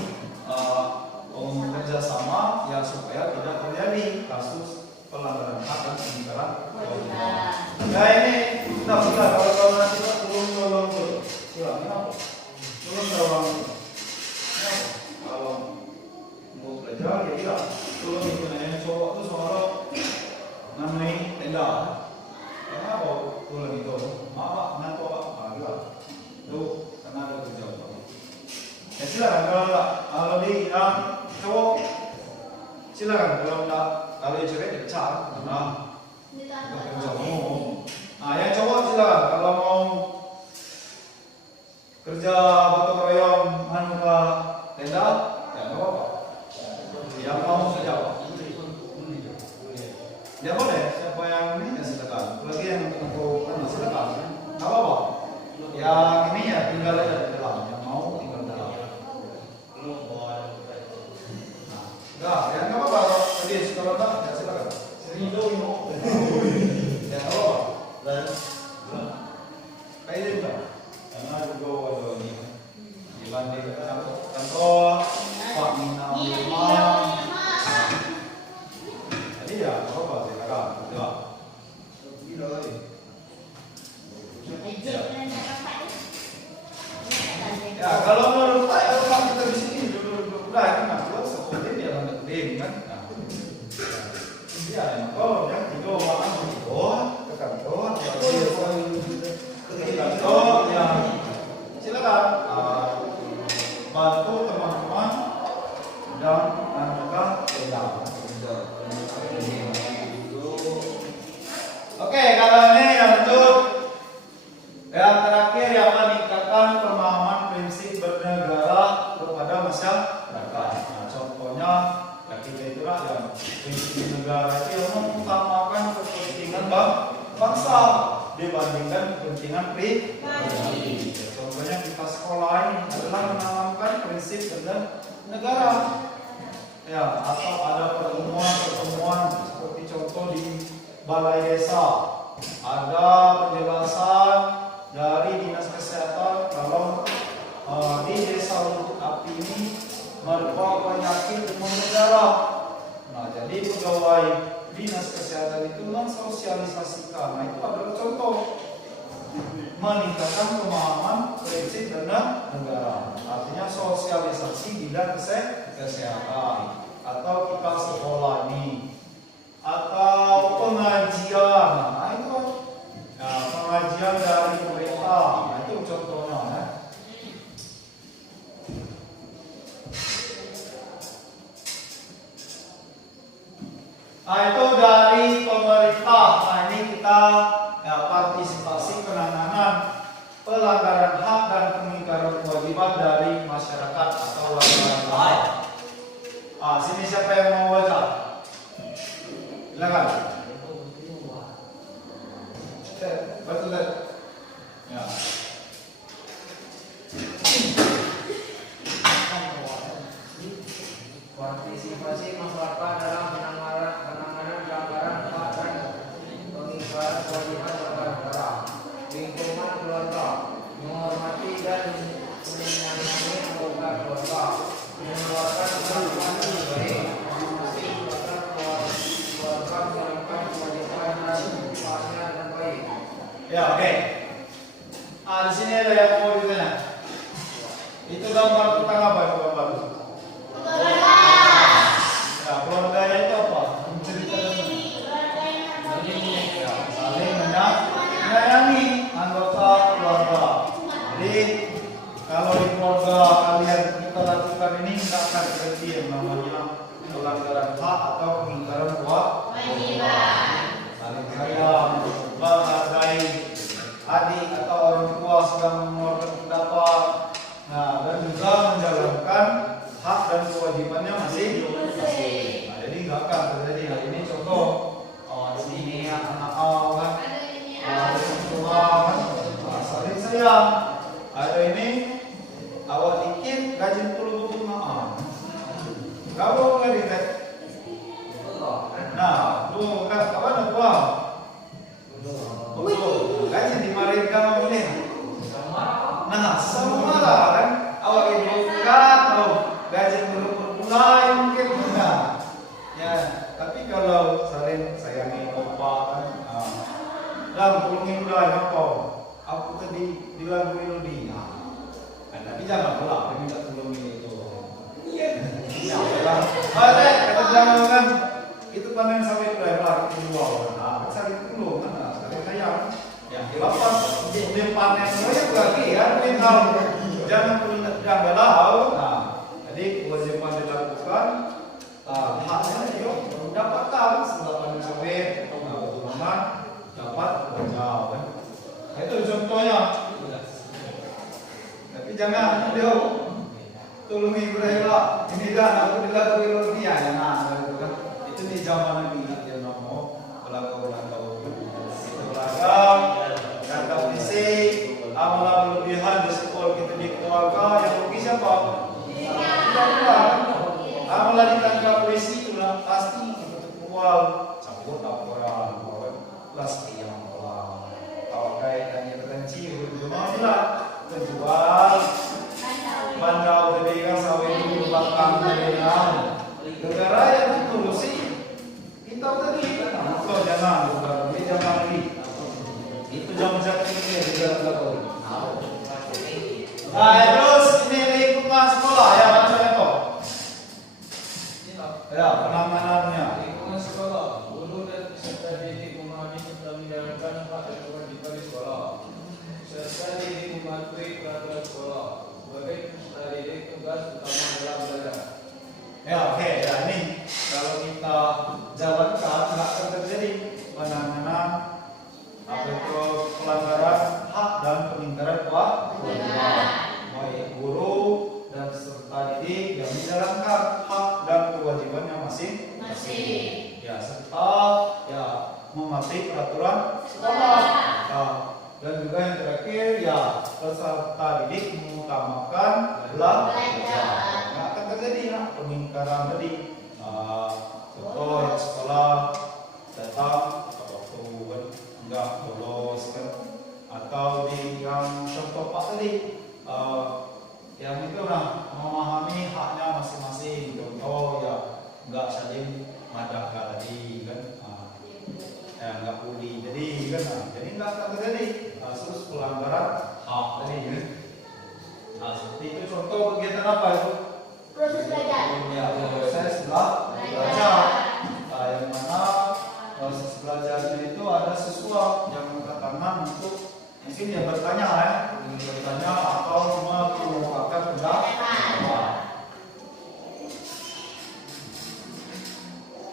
untuk kerjasama ya supaya tidak terjadi kasus pelanggaran hak dan pelanggaran kewajiban. Nah ini sudah kalau nanti tolong kalau mau belajar ya tidak tolong itu nanya cowok tuh soal namanya tenda. Karena apa tolong itu apa nanti apa enggak itu karena ada kerja. Ya silakan kalau di cowok silakan kalau cewek dipecat karena kerja umum. Nah yang cowok silakan kalau mau kerja gotong royong ke tenda ya nggak apa-apa. Yang mau saja. Ya boleh siapa yang ini ya silakan. Lagi yang untuk silakan nggak apa-apa. Yang ini ya tinggal aja di dalam. Yang mau tinggal di dalam. Enggak, ya nggak apa-apa. Jadi kalau enggak, ya silakan. Ya nggak apa-apa. Dan kayak itu enggak. Karena juga ada ini dibanding contoh Pak Mina Umar. Jadi ya nggak apa-apa. Silakan. Coba. Ya kalau menurut saya kalau kita di sini duduk udah ini nggak perlu seperti dia orang gede kan. Ya kalau yang itu orang ke kantor ya silakan bantu teman-teman dan anggota tenda. Oke, kalau ini yang untuk yang terakhir yang meningkatkan pemahaman prinsip bernegara kepada masyarakat. Nah, contohnya ya kita itulah yang prinsip negara itu yang mengutamakan kepentingan bangsa dibandingkan kepentingan pribadi. Contohnya kita sekolah ini adalah menanamkan prinsip negara. Ya, atau ada pertemuan seperti contoh di balai desa ada penjelasan dari dinas kesehatan kalau di desa Lubuk Api ini merupakan penyakit umum negara. Nah, jadi pegawai dinas kesehatan itu mensosialisasikan. Nah, itu adalah contoh meningkatkan pemahaman prinsip negara. Artinya sosialisasi bidang kesehatan atau kita sekolah ini atau pengajian. Nah, itu pengajian dari pemerintah. Nah, itu contohnya ya. Nah, itu dari pemerintah. Nah, ini kita partisipasi penanganan pelanggaran hak dan pengingkaran kewajiban dari masyarakat atau warga lain. Sini siapa yang mau baca? Silakan. Betul tak? Ya. Partisipasi masyarakat dalam penanganan pelanggaran hak dan pengingkaran kewajiban warga negara. Lingkungan keluarga, menghormati dan menyayangi anggota keluarga, mengeluarkan perlakuan baik, mengawasi anggota keluarga menjalankan kewajiban dan upahnya dengan baik. Ya, oke. Di sini ada yang mau ditanya. Itu gambar tentang apa itu gambar? Ya, keluarganya itu apa? Menceritakan. Ya, saling menyayangi anggota keluarga. Jadi kalau di keluarga kalian kita lakukan ini tidak akan terjadi yang namanya pelanggaran hak atau pelanggaran kewajiban. Saling sayang. apa? Usul. Kan dimarahin kamu boleh. Nah, sama lah kan. Awak ibu kan, gaji mulai mungkin enggak. Ya, tapi kalau saling sayangi opa kan, tolongin udah apa? Aku tadi bilang melodi. Tapi jangan pula minta tolongin itu. Iya. Kata jangan kan itu panen sampai lebar itu dua orang. Saling tolong kan, saling sayang. Ya, lepas dia panen saya lagi ya, tinggal jangan jangan belau. Nah, jadi kewajiban dilakukan. Haknya dia mendapatkan setelah panen sawit, keturunan dapat berjauh. Itu contohnya. Tapi jangan dia tolongi berela. Ini dah aku dengar dari dia ya nah gitu kan. Itu di zaman Nabi dia mau belakang itu belakang kata polisi amalan berlebihan di sekolah kita di keluarga yang rugi siapa? Amalan ditangkap polisi itu pasti kita terkual cabut laporan pasti yang malah kalau kaitannya terkenci cuma bilang menjual bandau tadi kan sawit itu belakang dengan negara yang ditulusi kita tadi kalau jangan bukan jangan lagi itu jangan jatuh ini juga belakang. Nah terus ini lingkungan sekolah ya macam itu. Ya penanganannya. Lingkungan sekolah, guru dan peserta didik memahami serta menjalankan hak dan kewajiban di sekolah. Peserta didik mematuhi peraturan sekolah. Sebagai peserta didik tugas utama adalah belajar. Ya oke, ya ini kalau kita jalankan nggak akan terjadi penanganan apa itu pelanggaran hak dan peninggalan kewajiban. Baik guru dan peserta didik yang menjalankan hak dan kewajibannya masing-masing. Ya serta ya mematuhi peraturan sekolah. Ya, dan juga yang terakhir ya peserta didik mengutamakan belajar. Nggak akan terjadi peningkaran tadi. Contoh yang sekolah datang waktu kan enggak bolos kan atau di yang contoh Pak tadi yang itu memahami haknya masing-masing. Contoh ya enggak saling madahkan tadi kan ya enggak puli jadi kan jadi enggak akan terjadi terus pelanggaran hak tadi kan. Seperti itu contoh kegiatan apa itu? Proses belajar. Ya, proses belajar. Yang mana proses belajarnya itu ada siswa yang angkat tangan untuk mungkin dia bertanya bertanya atau mengemukakan pendapat.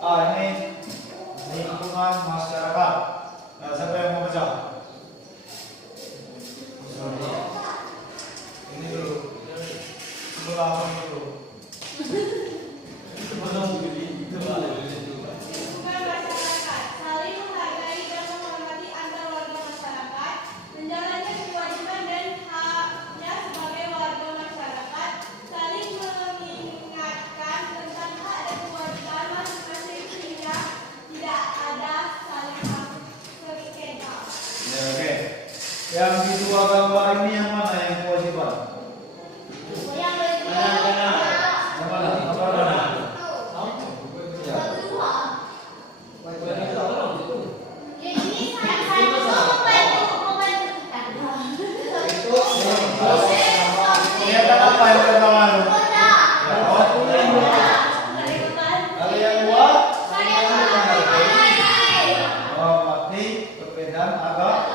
Ini lingkungan masyarakat. Siapa yang mau baca? Ini dulu. Sebelah dulu. Lingkungan masyarakat saling menghargai dan menghormati antar warga masyarakat, menjalankan kewajiban dan haknya sebagai warga masyarakat, saling mengingatkan tentang hak dan kewajiban masing-masing sehingga tidak ada saling sengketa. Ya, oke. Yang di dua gambar ini yang mana yang kewajiban? Yang kedua, Yang mana? Gambar mana? Ya. yang ini saya membantu kita. Kelihatan apa yang pertama? Ya, kalau yang dua menghormati perbedaan agama.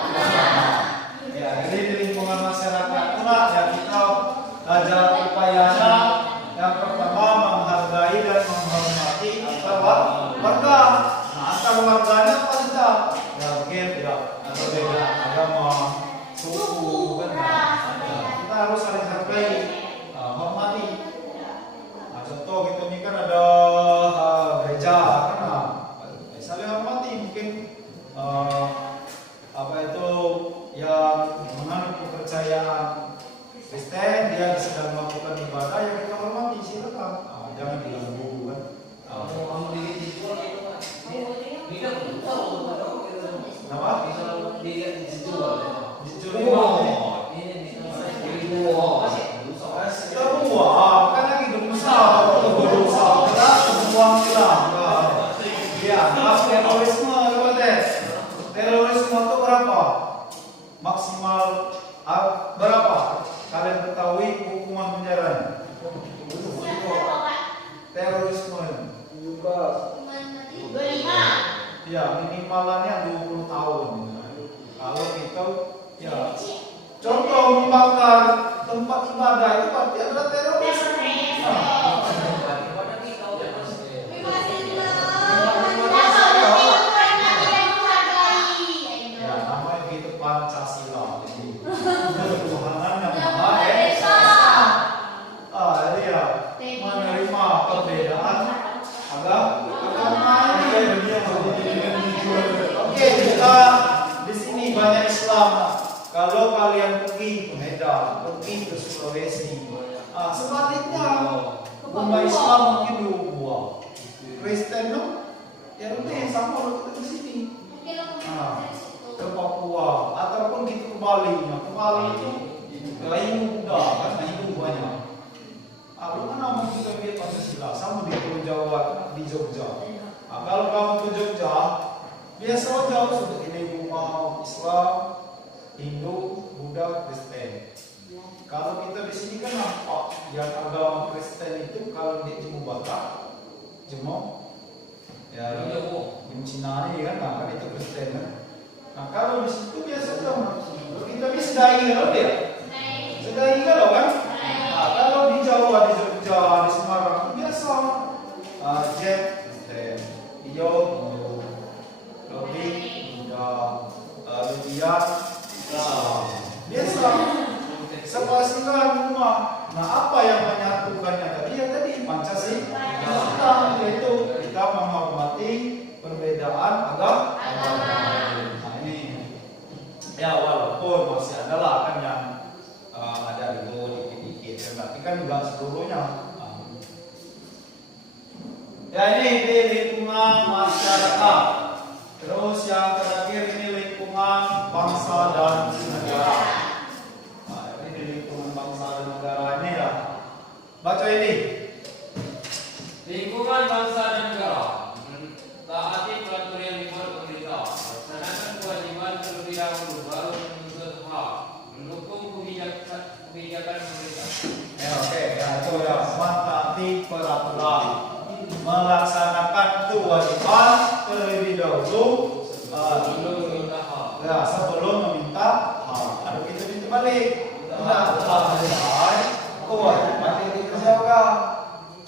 Ya, jadi di lingkungan masyarakat pula ya kita belajar upayanya yang pertama menghargai dan menghormati antar warga. Nah, antar warganya apa saja? Ya mungkin tidak atau beda agama, suku, kan? Kita harus saling hargai, hormati. Nah, contoh kita ini kan ada gereja kan, saling hormati mungkin apa itu yang menganut kepercayaan Kristen dia sedang melakukan ibadah yang kita hormati silakan, jangan diganggu kan. Mau dijual itu kan? Tidak tahu. dijual. kan lagi berusaha untuk berusaha keras uang hilang. Ya, terorisme coba tes. Terorisme itu berapa? Maksimal berapa? Kalian ketahui hukuman penjara? Terorisme. Ya, minimalannya 20 tahun. Kalau kita ya contoh membakar tempat ibadah itu pasti adalah terorisme. Ya, namanya itu Pancasila. Ketuhanan yang Maha Esa. Dia menerima perbedaan agama. Oke, kita di sini banyak Islam. Kalau kalian pergi ke Medan, pergi ke Sulawesi, sebaliknya umat Islam mungkin dua, Kristen no, ya udah sama kita di sini. Ke Papua ataupun gitu ke Bali. Ke Bali itu Hindu Buddha kan, Hindu banyak. Lu kan nama kita biar Pancasila sama di Pulau Jawa, di Jogja. Kalau kamu ke Jogja, biasa aja sudah ini umat Islam, Hindu, Buddha, Kristen. Kalau kita di sini kan nampak yang agama Kristen itu kalau di Jemu Batak, Jemu, ya Jemu Cina ini kan itu Kristen kan. Nah kalau di situ biasa aja kita bisa sedai kalau dia, sedai kalau kan. Nah, kalau di Jawa, di Jogja, di Semarang biasa, Jet, Kristen, Iyo, Robi, Ludian, biasa. Sepasang rumah. Nah, apa yang menyatukannya tadi? Ya tadi Pancasila, yaitu kita menghormati perbedaan agama. Nah ini, ya walaupun masih ada lah kan yang ada dikit-dikit, tapi kan juga seluruhnya. Ya ini di lingkungan masyarakat. Terus yang terakhir ini lingkungan bangsa dan negara. Ini ya. Baca ini. Lingkungan bangsa dan negara. Taati peraturan yang dibuat pemerintah. Laksanakan kewajiban terlebih dahulu baru menuntut hak. Mendukung kebijakan pemerintah. Ya, oke, ya itu ya. Mentaati peraturan. Melaksanakan kewajiban terlebih dahulu sebelum meminta hak. Ada kita minta balik. Kewajiban yang dikerjakan.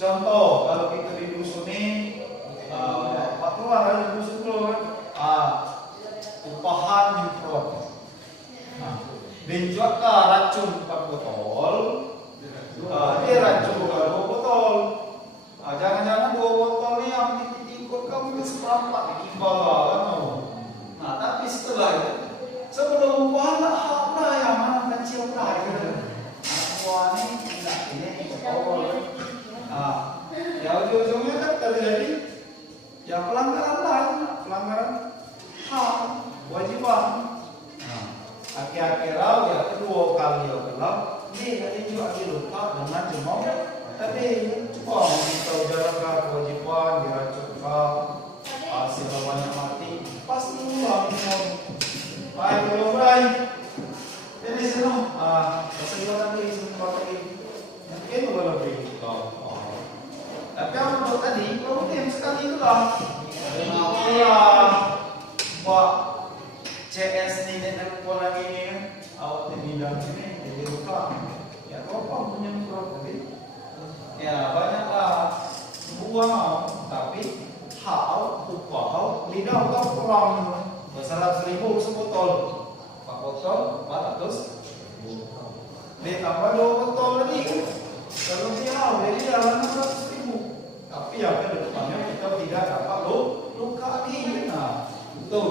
Contoh, kalau kita di dusun ini, Pak Keluar ada di dusun itu, upahan nyemprot. Benjokka racun 4 botol, dia racun 2 botol. Jangan-jangan 2 botol ini yang ikut kamu ke seperempat imbal kan. Nah, tapi setelah itu, sebelum upahan lah yang mana kecil lah itu. Wah ini tidak ini botol. Ya ujung-ujungnya kan terjadi ya pelanggaran lain, pelanggaran hak, kewajiban. Akhir-akhir ya kedua kali ya gelap, ini juga dilupa dengan jemaah tadi coba kita jalankan kewajiban diracunkan hasil lawannya mati pasti ulang semua. Baik belum baik. Jadi senang, keseluruhan lagi semua lagi mungkin boleh lebih. Tapi apa tadi problem sekali itu lah. Pak CS ini dan orang ini kan awak bidang ini jadi luka. Ya kau apa punya surat tadi? Ya banyaklah uang tapi hal upah lidah kau kurang besar 1.000 sebotol 4 botol 400 ditambah 2 botol lagi kalau dia jadi dalam 600.000 tapi ya ke depannya kita tidak dapat luka lagi. Nah itu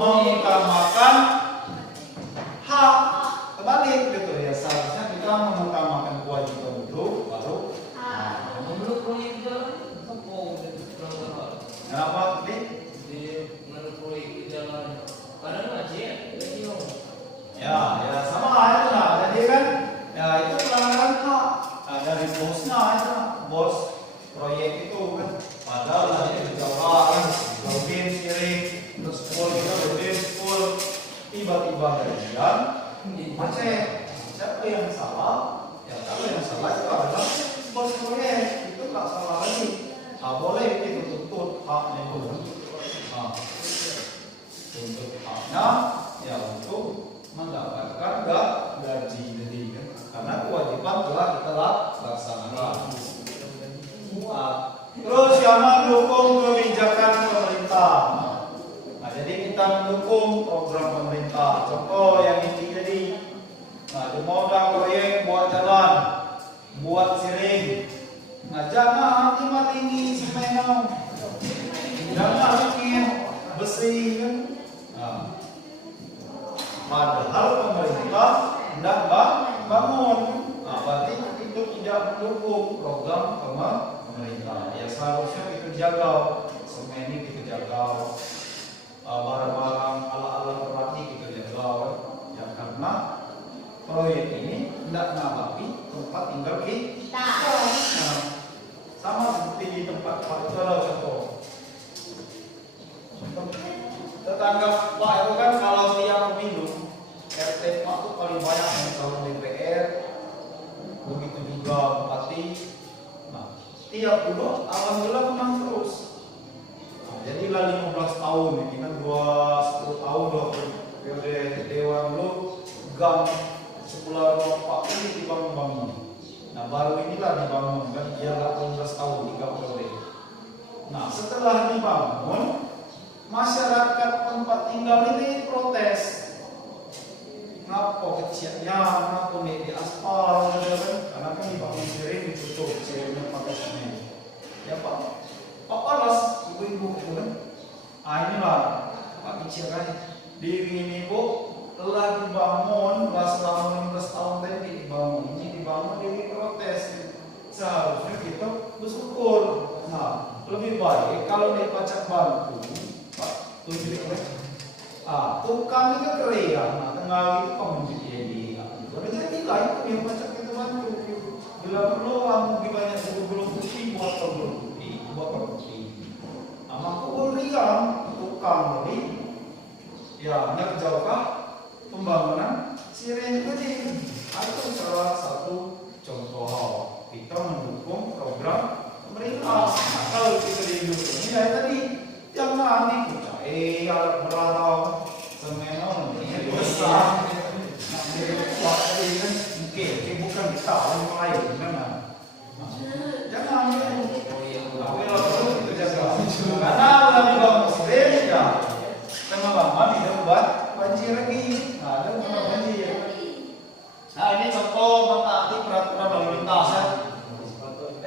mengutamakan hak terbalik gitu ya, seharusnya kita mengutamakan kewajiban dulu baru Menurut proyek jalan, kenapa kenapa tadi menurut proyek jalan? Karena tiba gajian, macet. Siapa yang salah? Ya kalau yang salah itu adalah bos proyek, itu tak salah lagi. Boleh kita tuntut haknya itu. Tuntut haknya ya untuk mendapatkan gaji jadi kan? Karena kewajiban telah kita laksanakan. Terus yang mendukung kebijakan pemerintah. Nah, jadi kita mendukung program pemerintah. Contoh yang ini jadi, nah, modal proyek buat jalan, buat siring. Nah, jangan tinggi semenau, jangan bikin besi kan. Nah, padahal pemerintah hendak bangun. Nah, berarti itu tidak mendukung program pemerintah. Ya seharusnya kita jaga semen ini, kita jaga barang-barang alat-alat berat ini kita jaga. Ya karena proyek ini hendak menambah tempat tinggal kita. Nah, sama seperti di tempat Pak itu adalah contoh. Tetangga Pak itu kan kalau tiap pemilu RT Pak itu paling banyak yang calon DPR, begitu juga bupati. Nah, tiap dulu alhamdulillah menang terus. Nah, jadilah 15 tahun ini kan 10 tahun periode dewan dulu gang sekolah Pak ini dibangun. Nah, baru inilah dibangun kan dia 18 tahun 3 periode. Nah, setelah dibangun masyarakat tempat tinggal ini protes. Ngapa kecilnya, ngapa nih di aspal kan? Karena kan dibangun siring ditutup, siringnya pakai semen. Ya Pak, Pak panas, ibu-ibu itu kan. Inilah Pak kecil kan. Diri ini Bu telah dibangun selama 15 tahun tadi dibangun. Ini dibangun diri protes. Seharusnya kita bersyukur. Nah, lebih baik kalau dia pacak bantu. Pak, tunjuk kan? Tukang itu kerja. Nah, tengah itu kamu jadi. Kalau jadi lah itu yang pacak kita bantu. Bila perlu kamu banyak belum putih buat belum putih, buat putih. Nah, maka berikan tukang ini. Ya, nak jauhkah pembangunan siring tadi? Itu salah satu contoh kita mendukung program pemerintah. Nah, kalau kita didukung ini tadi jangan dikucai alat berat semenon ini besar. Nah, mungkin bukan kita orang lain kan? Jangan tapi kalau itu jaga. Karena dalam dibangun siring ya lama-lama tidak buat banjir lagi. Nah, ada bukan banjir. Nah, ini contoh mentaati peraturan lalu lintas ya.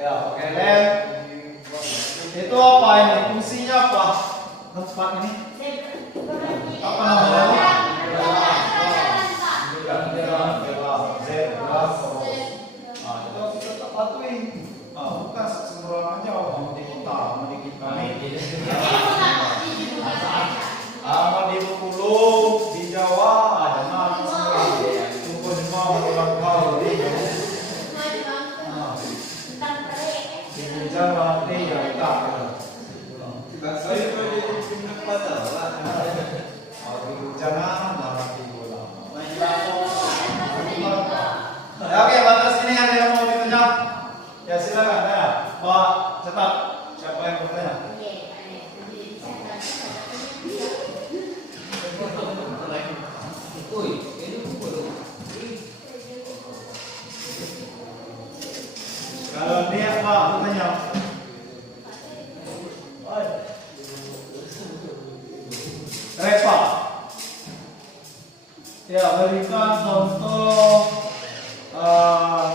Ya, oke lem. Itu apa ini? Fungsinya apa? Tempat ini? Apa namanya? Nah, itu kita tak patuhi. Bukan sembarangan aja mau di kota, mau di kami. Mau di Bengkulu, di Jawa, ada nanti semua. Tunggu semua orang kau di. Di hujan nanti ya kita. Saya di tempat lah. Di hujan nanti bola. Oke, batas ini ada yang mau ditanya? Ya silakan ya. Pak, cepat. Siapa yang bertanya? Kalau dia Pak bertanya. Reva. Ya, berikan contoh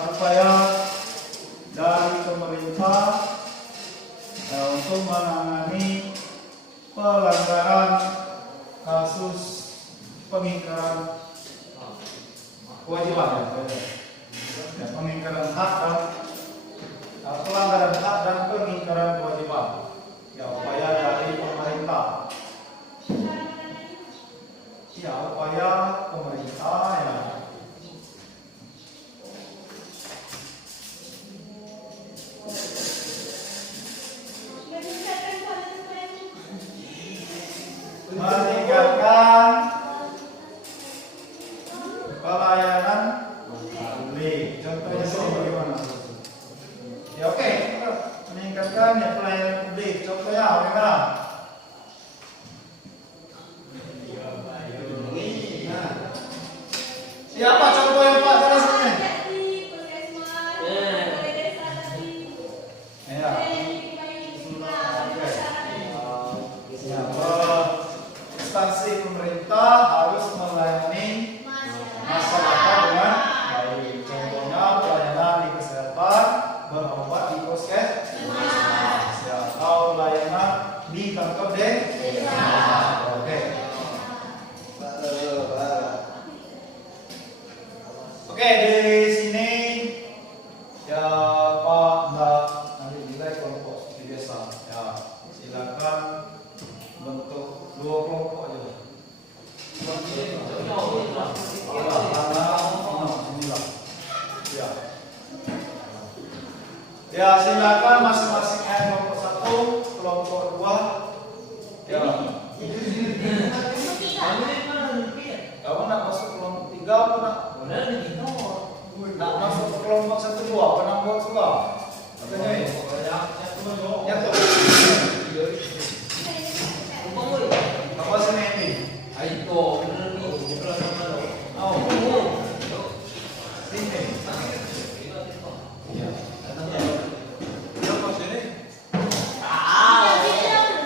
upaya dari pemerintah untuk menangani pelanggaran kasus pengingkaran kewajiban ya, pengingkaran hak dan pelanggaran hak dan pengingkaran kewajiban ya, upaya dari pemerintah ya, upaya pemerintah ya. Meningkatkan instansi pemerintah harus melayani masyarakat dengan baik. Contohnya pelayanan di kesehatan, berobat di puskesmas, atau pelayanan di kantor desa. Oke. Oke, dari sini ya Pak Mbak nanti nilai kelompok di desa. Ya, silakan bentuk 2 kelompok aja. Ya. Ya, silakan masing-masing kelompok 1, kelompok 2. Ya. Kamu nak masuk kelompok 3 apa nak? Nak masuk ke kelompok 1, 2 apa nak buat juga? Katanya ini. Nyatu. Apa sih ini? Oh. Sini. Iya. Siapa sini?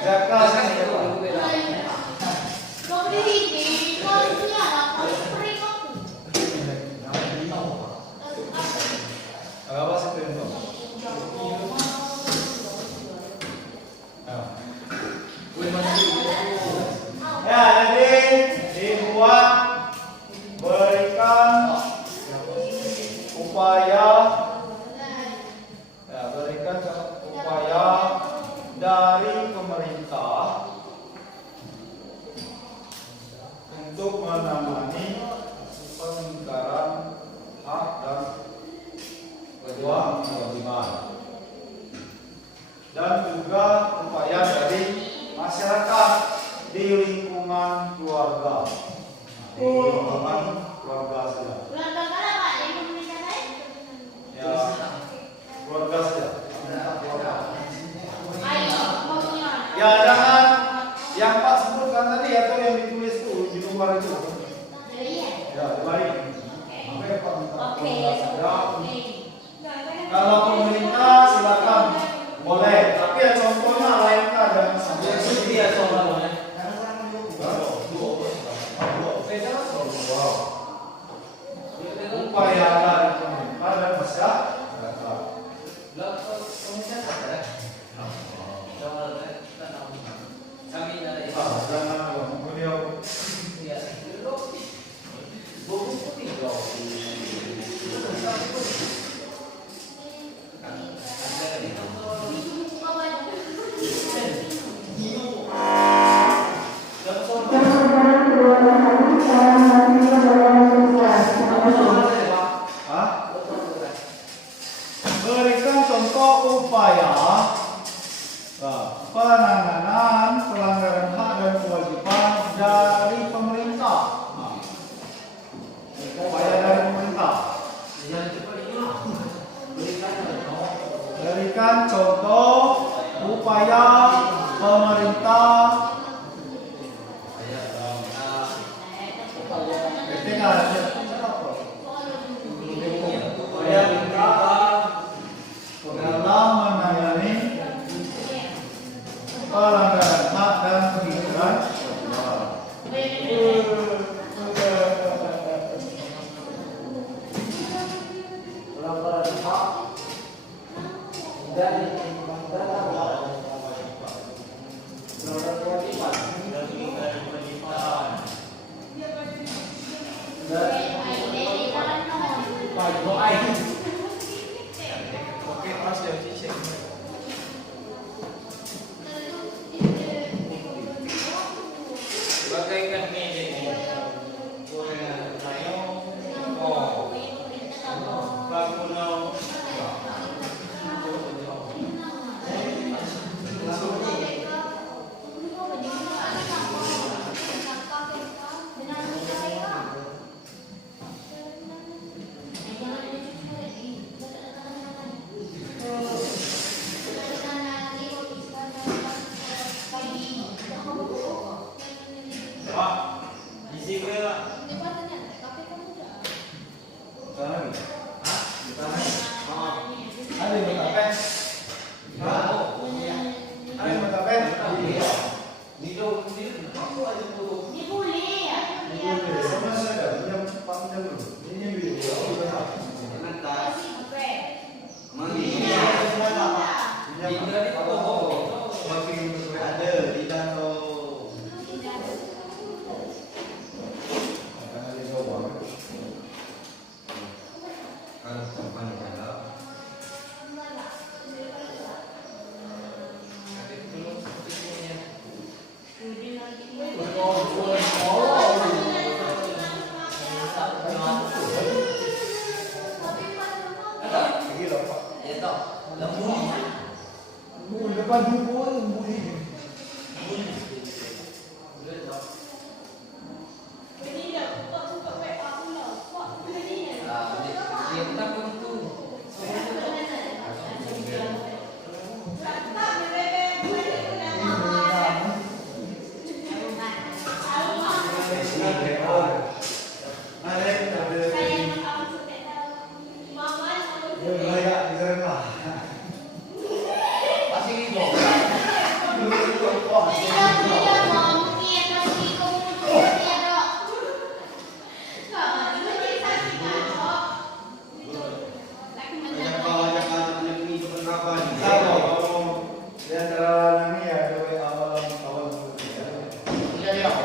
Jaka sini. Apa sih itu? Ya, jadi dibuat berikan upaya, ya, berikan upaya dari pemerintah untuk menangani pengingkaran hak dan kewajiban, dan juga upaya dari masyarakat di lingkungan keluarga. Di lingkungan keluarga saja. Ya, keluarga saja. Ya, jangan yang Pak sebutkan tadi atau yang ditulis itu di luar itu. Ya, baik. Sampai Pak minta keluarga saja. Kalau pemerintah silakan boleh, tapi ya contohnya lainnya jangan sampai upaya dari pemerintah dan masyarakat. Jangan beliau berikan contoh upaya penanganan pelanggaran hak dan kewajiban dari pemerintah. Upaya dari pemerintah. Berikan contoh upaya pemerintah. Dalam menangani pelanggaran hak dan kewajiban. Pelanggaran hak dan Bagaikan ini. Ada yang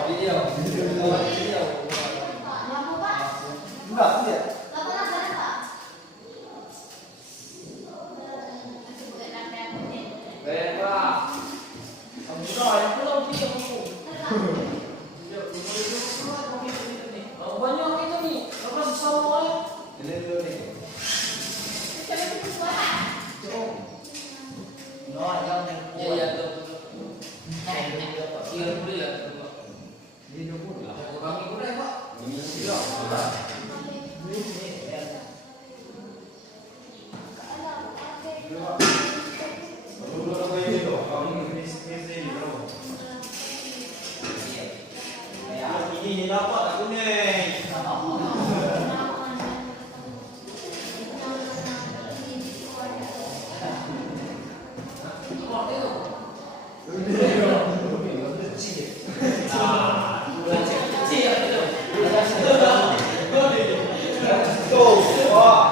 Video. Lampu Pak. Enggak, iya. Lampu ada Pak. Beba. Kamu sudah yang belum video kamu. Banyak itu nih. Apa semua? Ini dulu nih. No, yang Iya iya tuh. Iya dulu ya. Ini dulu lah. Bang ibu deh pak. Iya. Dulu kayak gitu. Kamu ini ini bro. Ini dapat aku nih. Tuh, wah.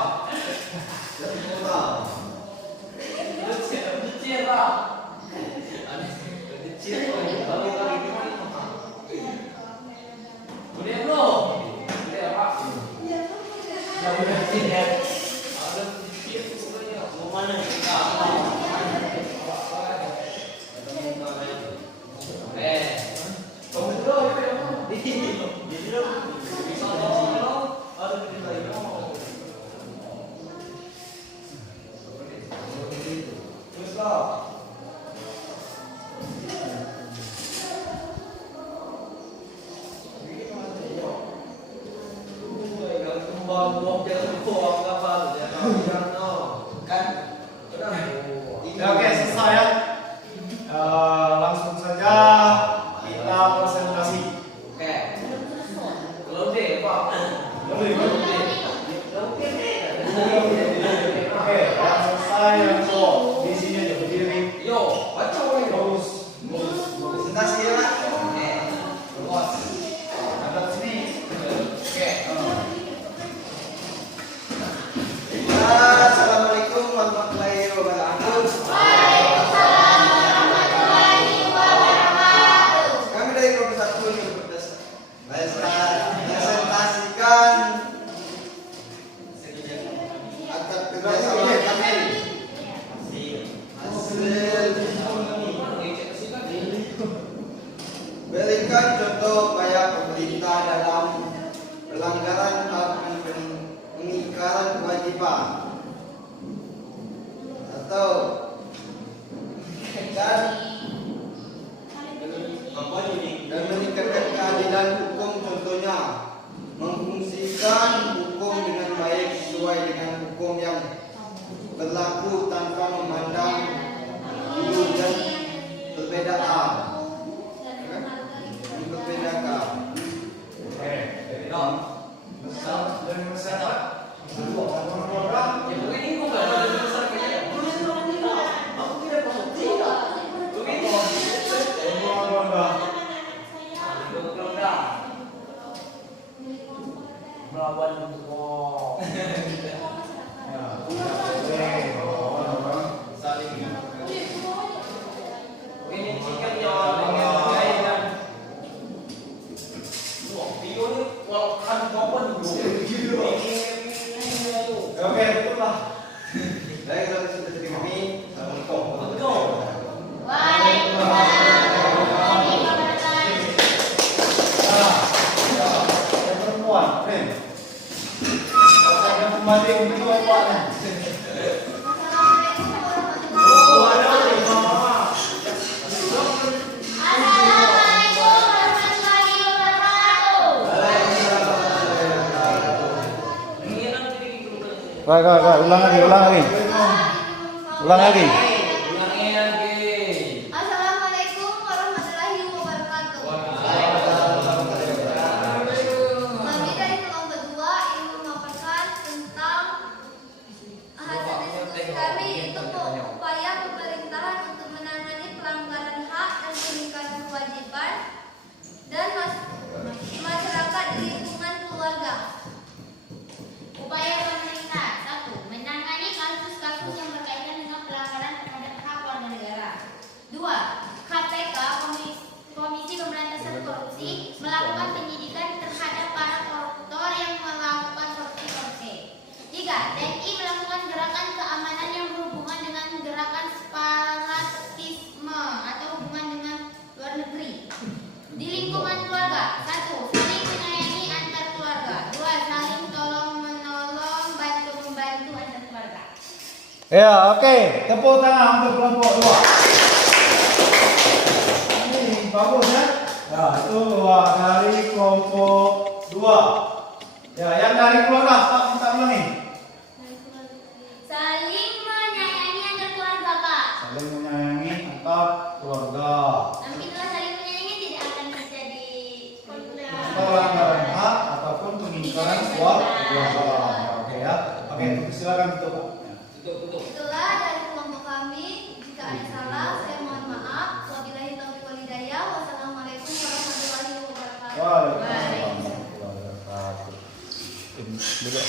Ya, oke, selesai ya. Langsung saja kita presentasi. Oke. Lode pak. Oke, yang selesai yang cowok di sini aja berdiri. Yo, baca lagi. Terus, Presentasi ya pak. Oke. Luas. ada sini. Oke. Assalamualaikum warahmatullahi wabarakatuh. Kami dari kelompok 1 presentasikan akad kerjasama kami. Berikan contoh upaya pemerintah dalam pelanggaran hak pengingkaran kewajiban atau dan meningkatkan keadilan hukum, contohnya memfungsikan hukum dengan baik sesuai dengan hukum yang berlaku tanpa memandang bulu dan perbedaan memperbedakan. Oke, dari dong. Besar dari masyarakat. Dua keluarga. Ya begini kok nggak ada besar kayaknya. Aku tidak mau tidak. Begini. Keluarga. Keluarga. Melawan untuk Ya. Oke, orang saling. ini chicken ya orang yang wah video ini kalau kan kapan dulu Oke, betul lah. Baik, kalau sudah dari kami, assalamualaikum. betul Ada perempuan, friend. Ada pembantu untuk bapak nih. Ulang lagi. ulangnya lagi Assalamualaikum warahmatullahi wabarakatuh. Kami dari kelompok 2 ingin memaparkan tentang hasil diskusi kami untuk upaya pemerintahan untuk menangani pelanggaran hak dan pengingkaran kewajiban dan masyarakat di lingkungan keluarga. Upaya pemerintah 1. Menangani kasus-kasus yang berkaitan dengan pelanggaran melakukan penyidikan terhadap para koruptor yang melakukan korupsi. 3. TNI melakukan gerakan keamanan yang berhubungan dengan gerakan separatisme atau hubungan dengan luar negeri. Di lingkungan keluarga, 1. Saling menyayangi antar keluarga. 2. Saling tolong-menolong, bantu-membantu antar keluarga. Ya, oke. Tepuk tangan untuk kelompok 2. Ini bagus ya. Ya, itu dari kelompok 2. Ya, yang dari keluarga, Pak, minta ulangi. Saling menyayangi antar keluarga, Pak. Saling menyayangi antar keluarga. Nanti kalau saling menyayangi tidak akan terjadi konflik. Pelanggaran hak ataupun pengingkaran keluarga. Oke ya. Oke, silakan tutup. Ya. Itulah dari kelompok kami. Jika ada salah, saya mohon maaf. Wabillahi taufiq wal hidayah. Wassalamualaikum warahmatullahi wabarakatuh. Waalaikumsalam warahmatullahi wabarakatuh. Duduk.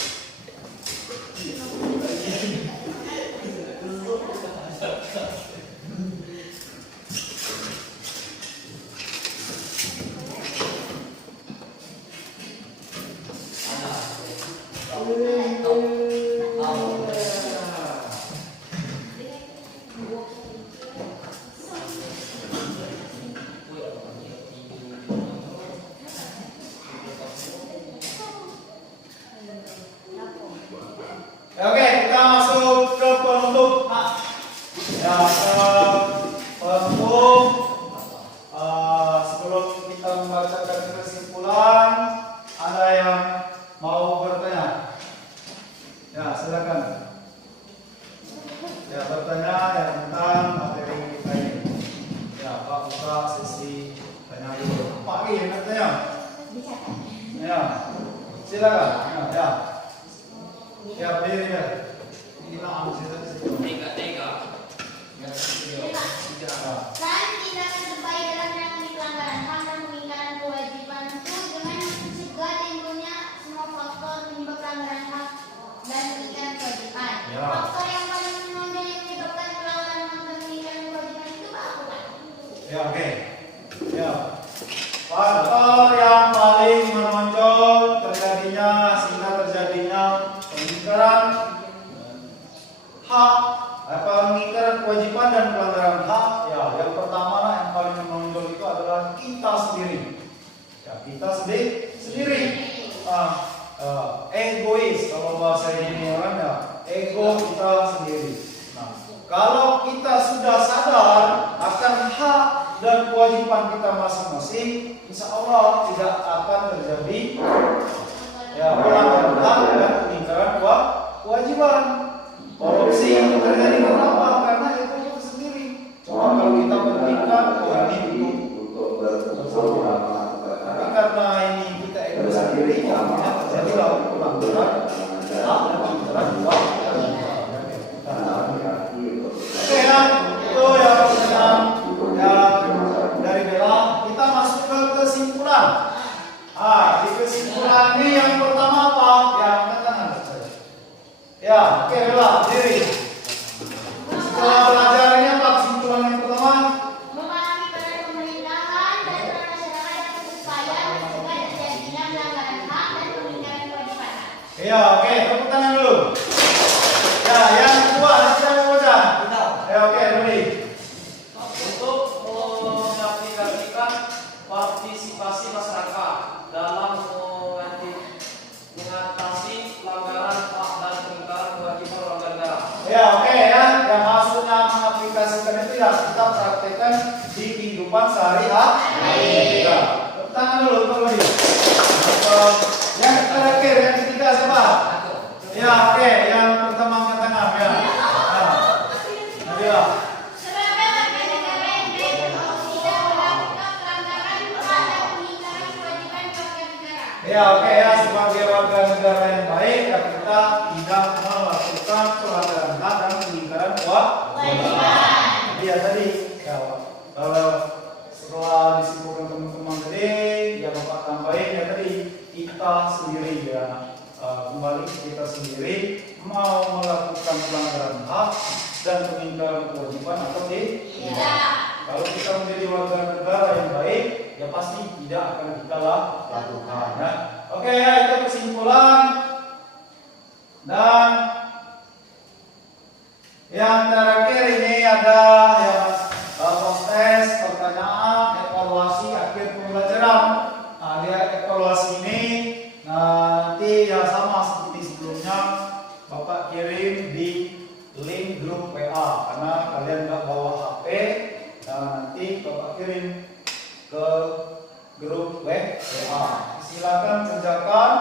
Ya, oke, kita masuk ke penutup. Ya, penutup. Sebelum kita membacakan kesimpulan, ada yang mau bertanya? Ya, silakan. Ya, bertanya ya tentang materi kita ini. Ya, Pak buka sesi tanya dulu. Pak ini yang bertanya. Ya, silakan. Ya. Ya, berdiri ya. Kita ambil situ. Tiga. Dan tindakan terbaik dalam menangani pelanggaran HAM dan pengingkaran kewajiban itu dengan mencegah timbulnya semua faktor penyebab pelanggaran HAM dan pengingkaran kewajiban. Ya. Faktor yang paling menonjol yang menyebabkan pelanggaran HAM dan pengingkaran kewajiban itu apa, Pak? Ya, oke. Ya. Faktor yang paling menonjol terjadinya sehingga terjadinya pengingkaran hak, pengingkaran kewajiban dan pelanggaran hak. Ya, yang pertama yang paling menonjol itu adalah kita sendiri. Ya, kita sendiri. Egois kalau bahasa ini orang ya, ego kita sendiri. Nah, kalau kita sudah sadar akan hak dan kewajiban kita masing-masing, insya Allah tidak akan terjadi ya pelanggaran hak dan pengingkaran kewajiban. Korupsi itu terjadi kenapa? Karena ego kita sendiri. Coba kalau kita bertingkat, ini tapi karena ini kita ego sendiri, akhirnya terjadilah pelanggaran hak dan pengingkaran kewajiban. Oke ya, itu ya pertanyaan ya dari Bella. Kita masuk ke kesimpulan. Di kesimpulan ini yang pertama apa? Ya, angkat tangan saja. Ya, oke Bella, diri. Setelah belajar ini apa kesimpulan yang pertama? Memahami peran pemerintahan dan peran masyarakat yang berupaya mencegah terjadinya pelanggaran hak dan pengingkaran kewajiban. Ya, oke, tepuk tangan dulu. Ya, yang kedua, siapa yang baca? Ya, oke, Rudi. Untuk mengaplikasikan partisipasi masyarakat dalam mengatasi pelanggaran hak dan pengingkaran kewajiban warga negara. Ya, oke ya. Yang maksudnya mengaplikasikan itu ya kita praktekkan di kehidupan sehari-hari. Ya, tepuk tangan dulu untuk Rudi. Yang terakhir, yang ketiga siapa? Ya, oke, yang pertama angkat tangan ya. Nabila. Sebagai warga negara yang baik tidak melakukan pelanggaran hak dan pengingkaran kewajiban warga negara. Ya, oke ya, sebagai warga negara yang baik ya kita tidak melakukan pelanggaran hak dan pengingkaran kewajiban. Jadi ya tadi ya setelah disimpulkan teman-teman tadi ya Bapak tambahin ya tadi kita sendiri ya kembali ke kita sendiri mau melakukan pelanggaran hak dan pengingkaran kewajiban atau tidak. Kalau kita menjadi warga negara yang baik ya pasti tidak akan kita lakukan ya. Oke ya, itu kesimpulan. Dan yang terakhir ini ada ya post test, pertanyaan, evaluasi akhir pembelajaran. Nah, dia evaluasi ini nanti ya sama seperti sebelumnya, Bapak kirim di link grup WA karena kalian nggak bawa HP. Nah, nanti Bapak kirim ke grup WA. Silakan kerjakan.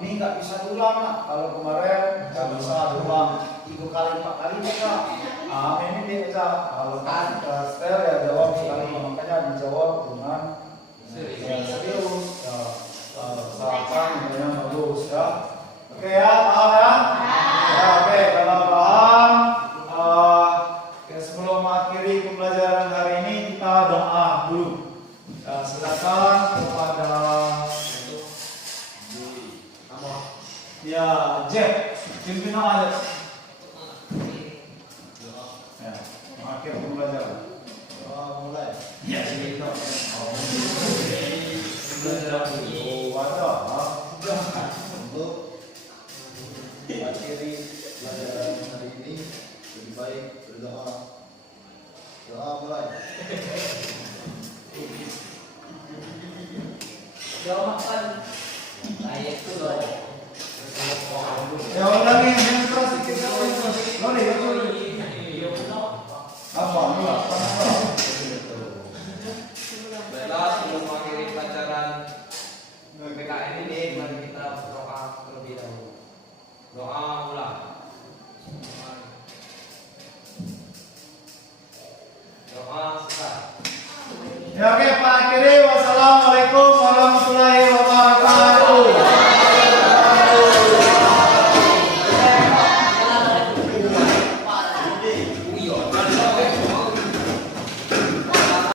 Ini nggak bisa diulang lah. Kalau kemarin nggak bisa diulang 3 kali 4 kali bisa. Ini dia bisa. Kalau Stel ya jawab sekali, makanya dijawab dengan serius. Usahakan yang bagus ya. Oke ya, paham ya? Ya, oke, kalau paham, sebelum mengakhiri pembelajaran hari ini kita doa dulu. Silakan kepada ya Jeff, pimpin aja. Ya, mengakhiri pembelajaran. Mulai. Ya, ini pembelajaran ini. Untuk akhiri pelajaran hari ini lebih baik berdoa. Doa mulai. Doa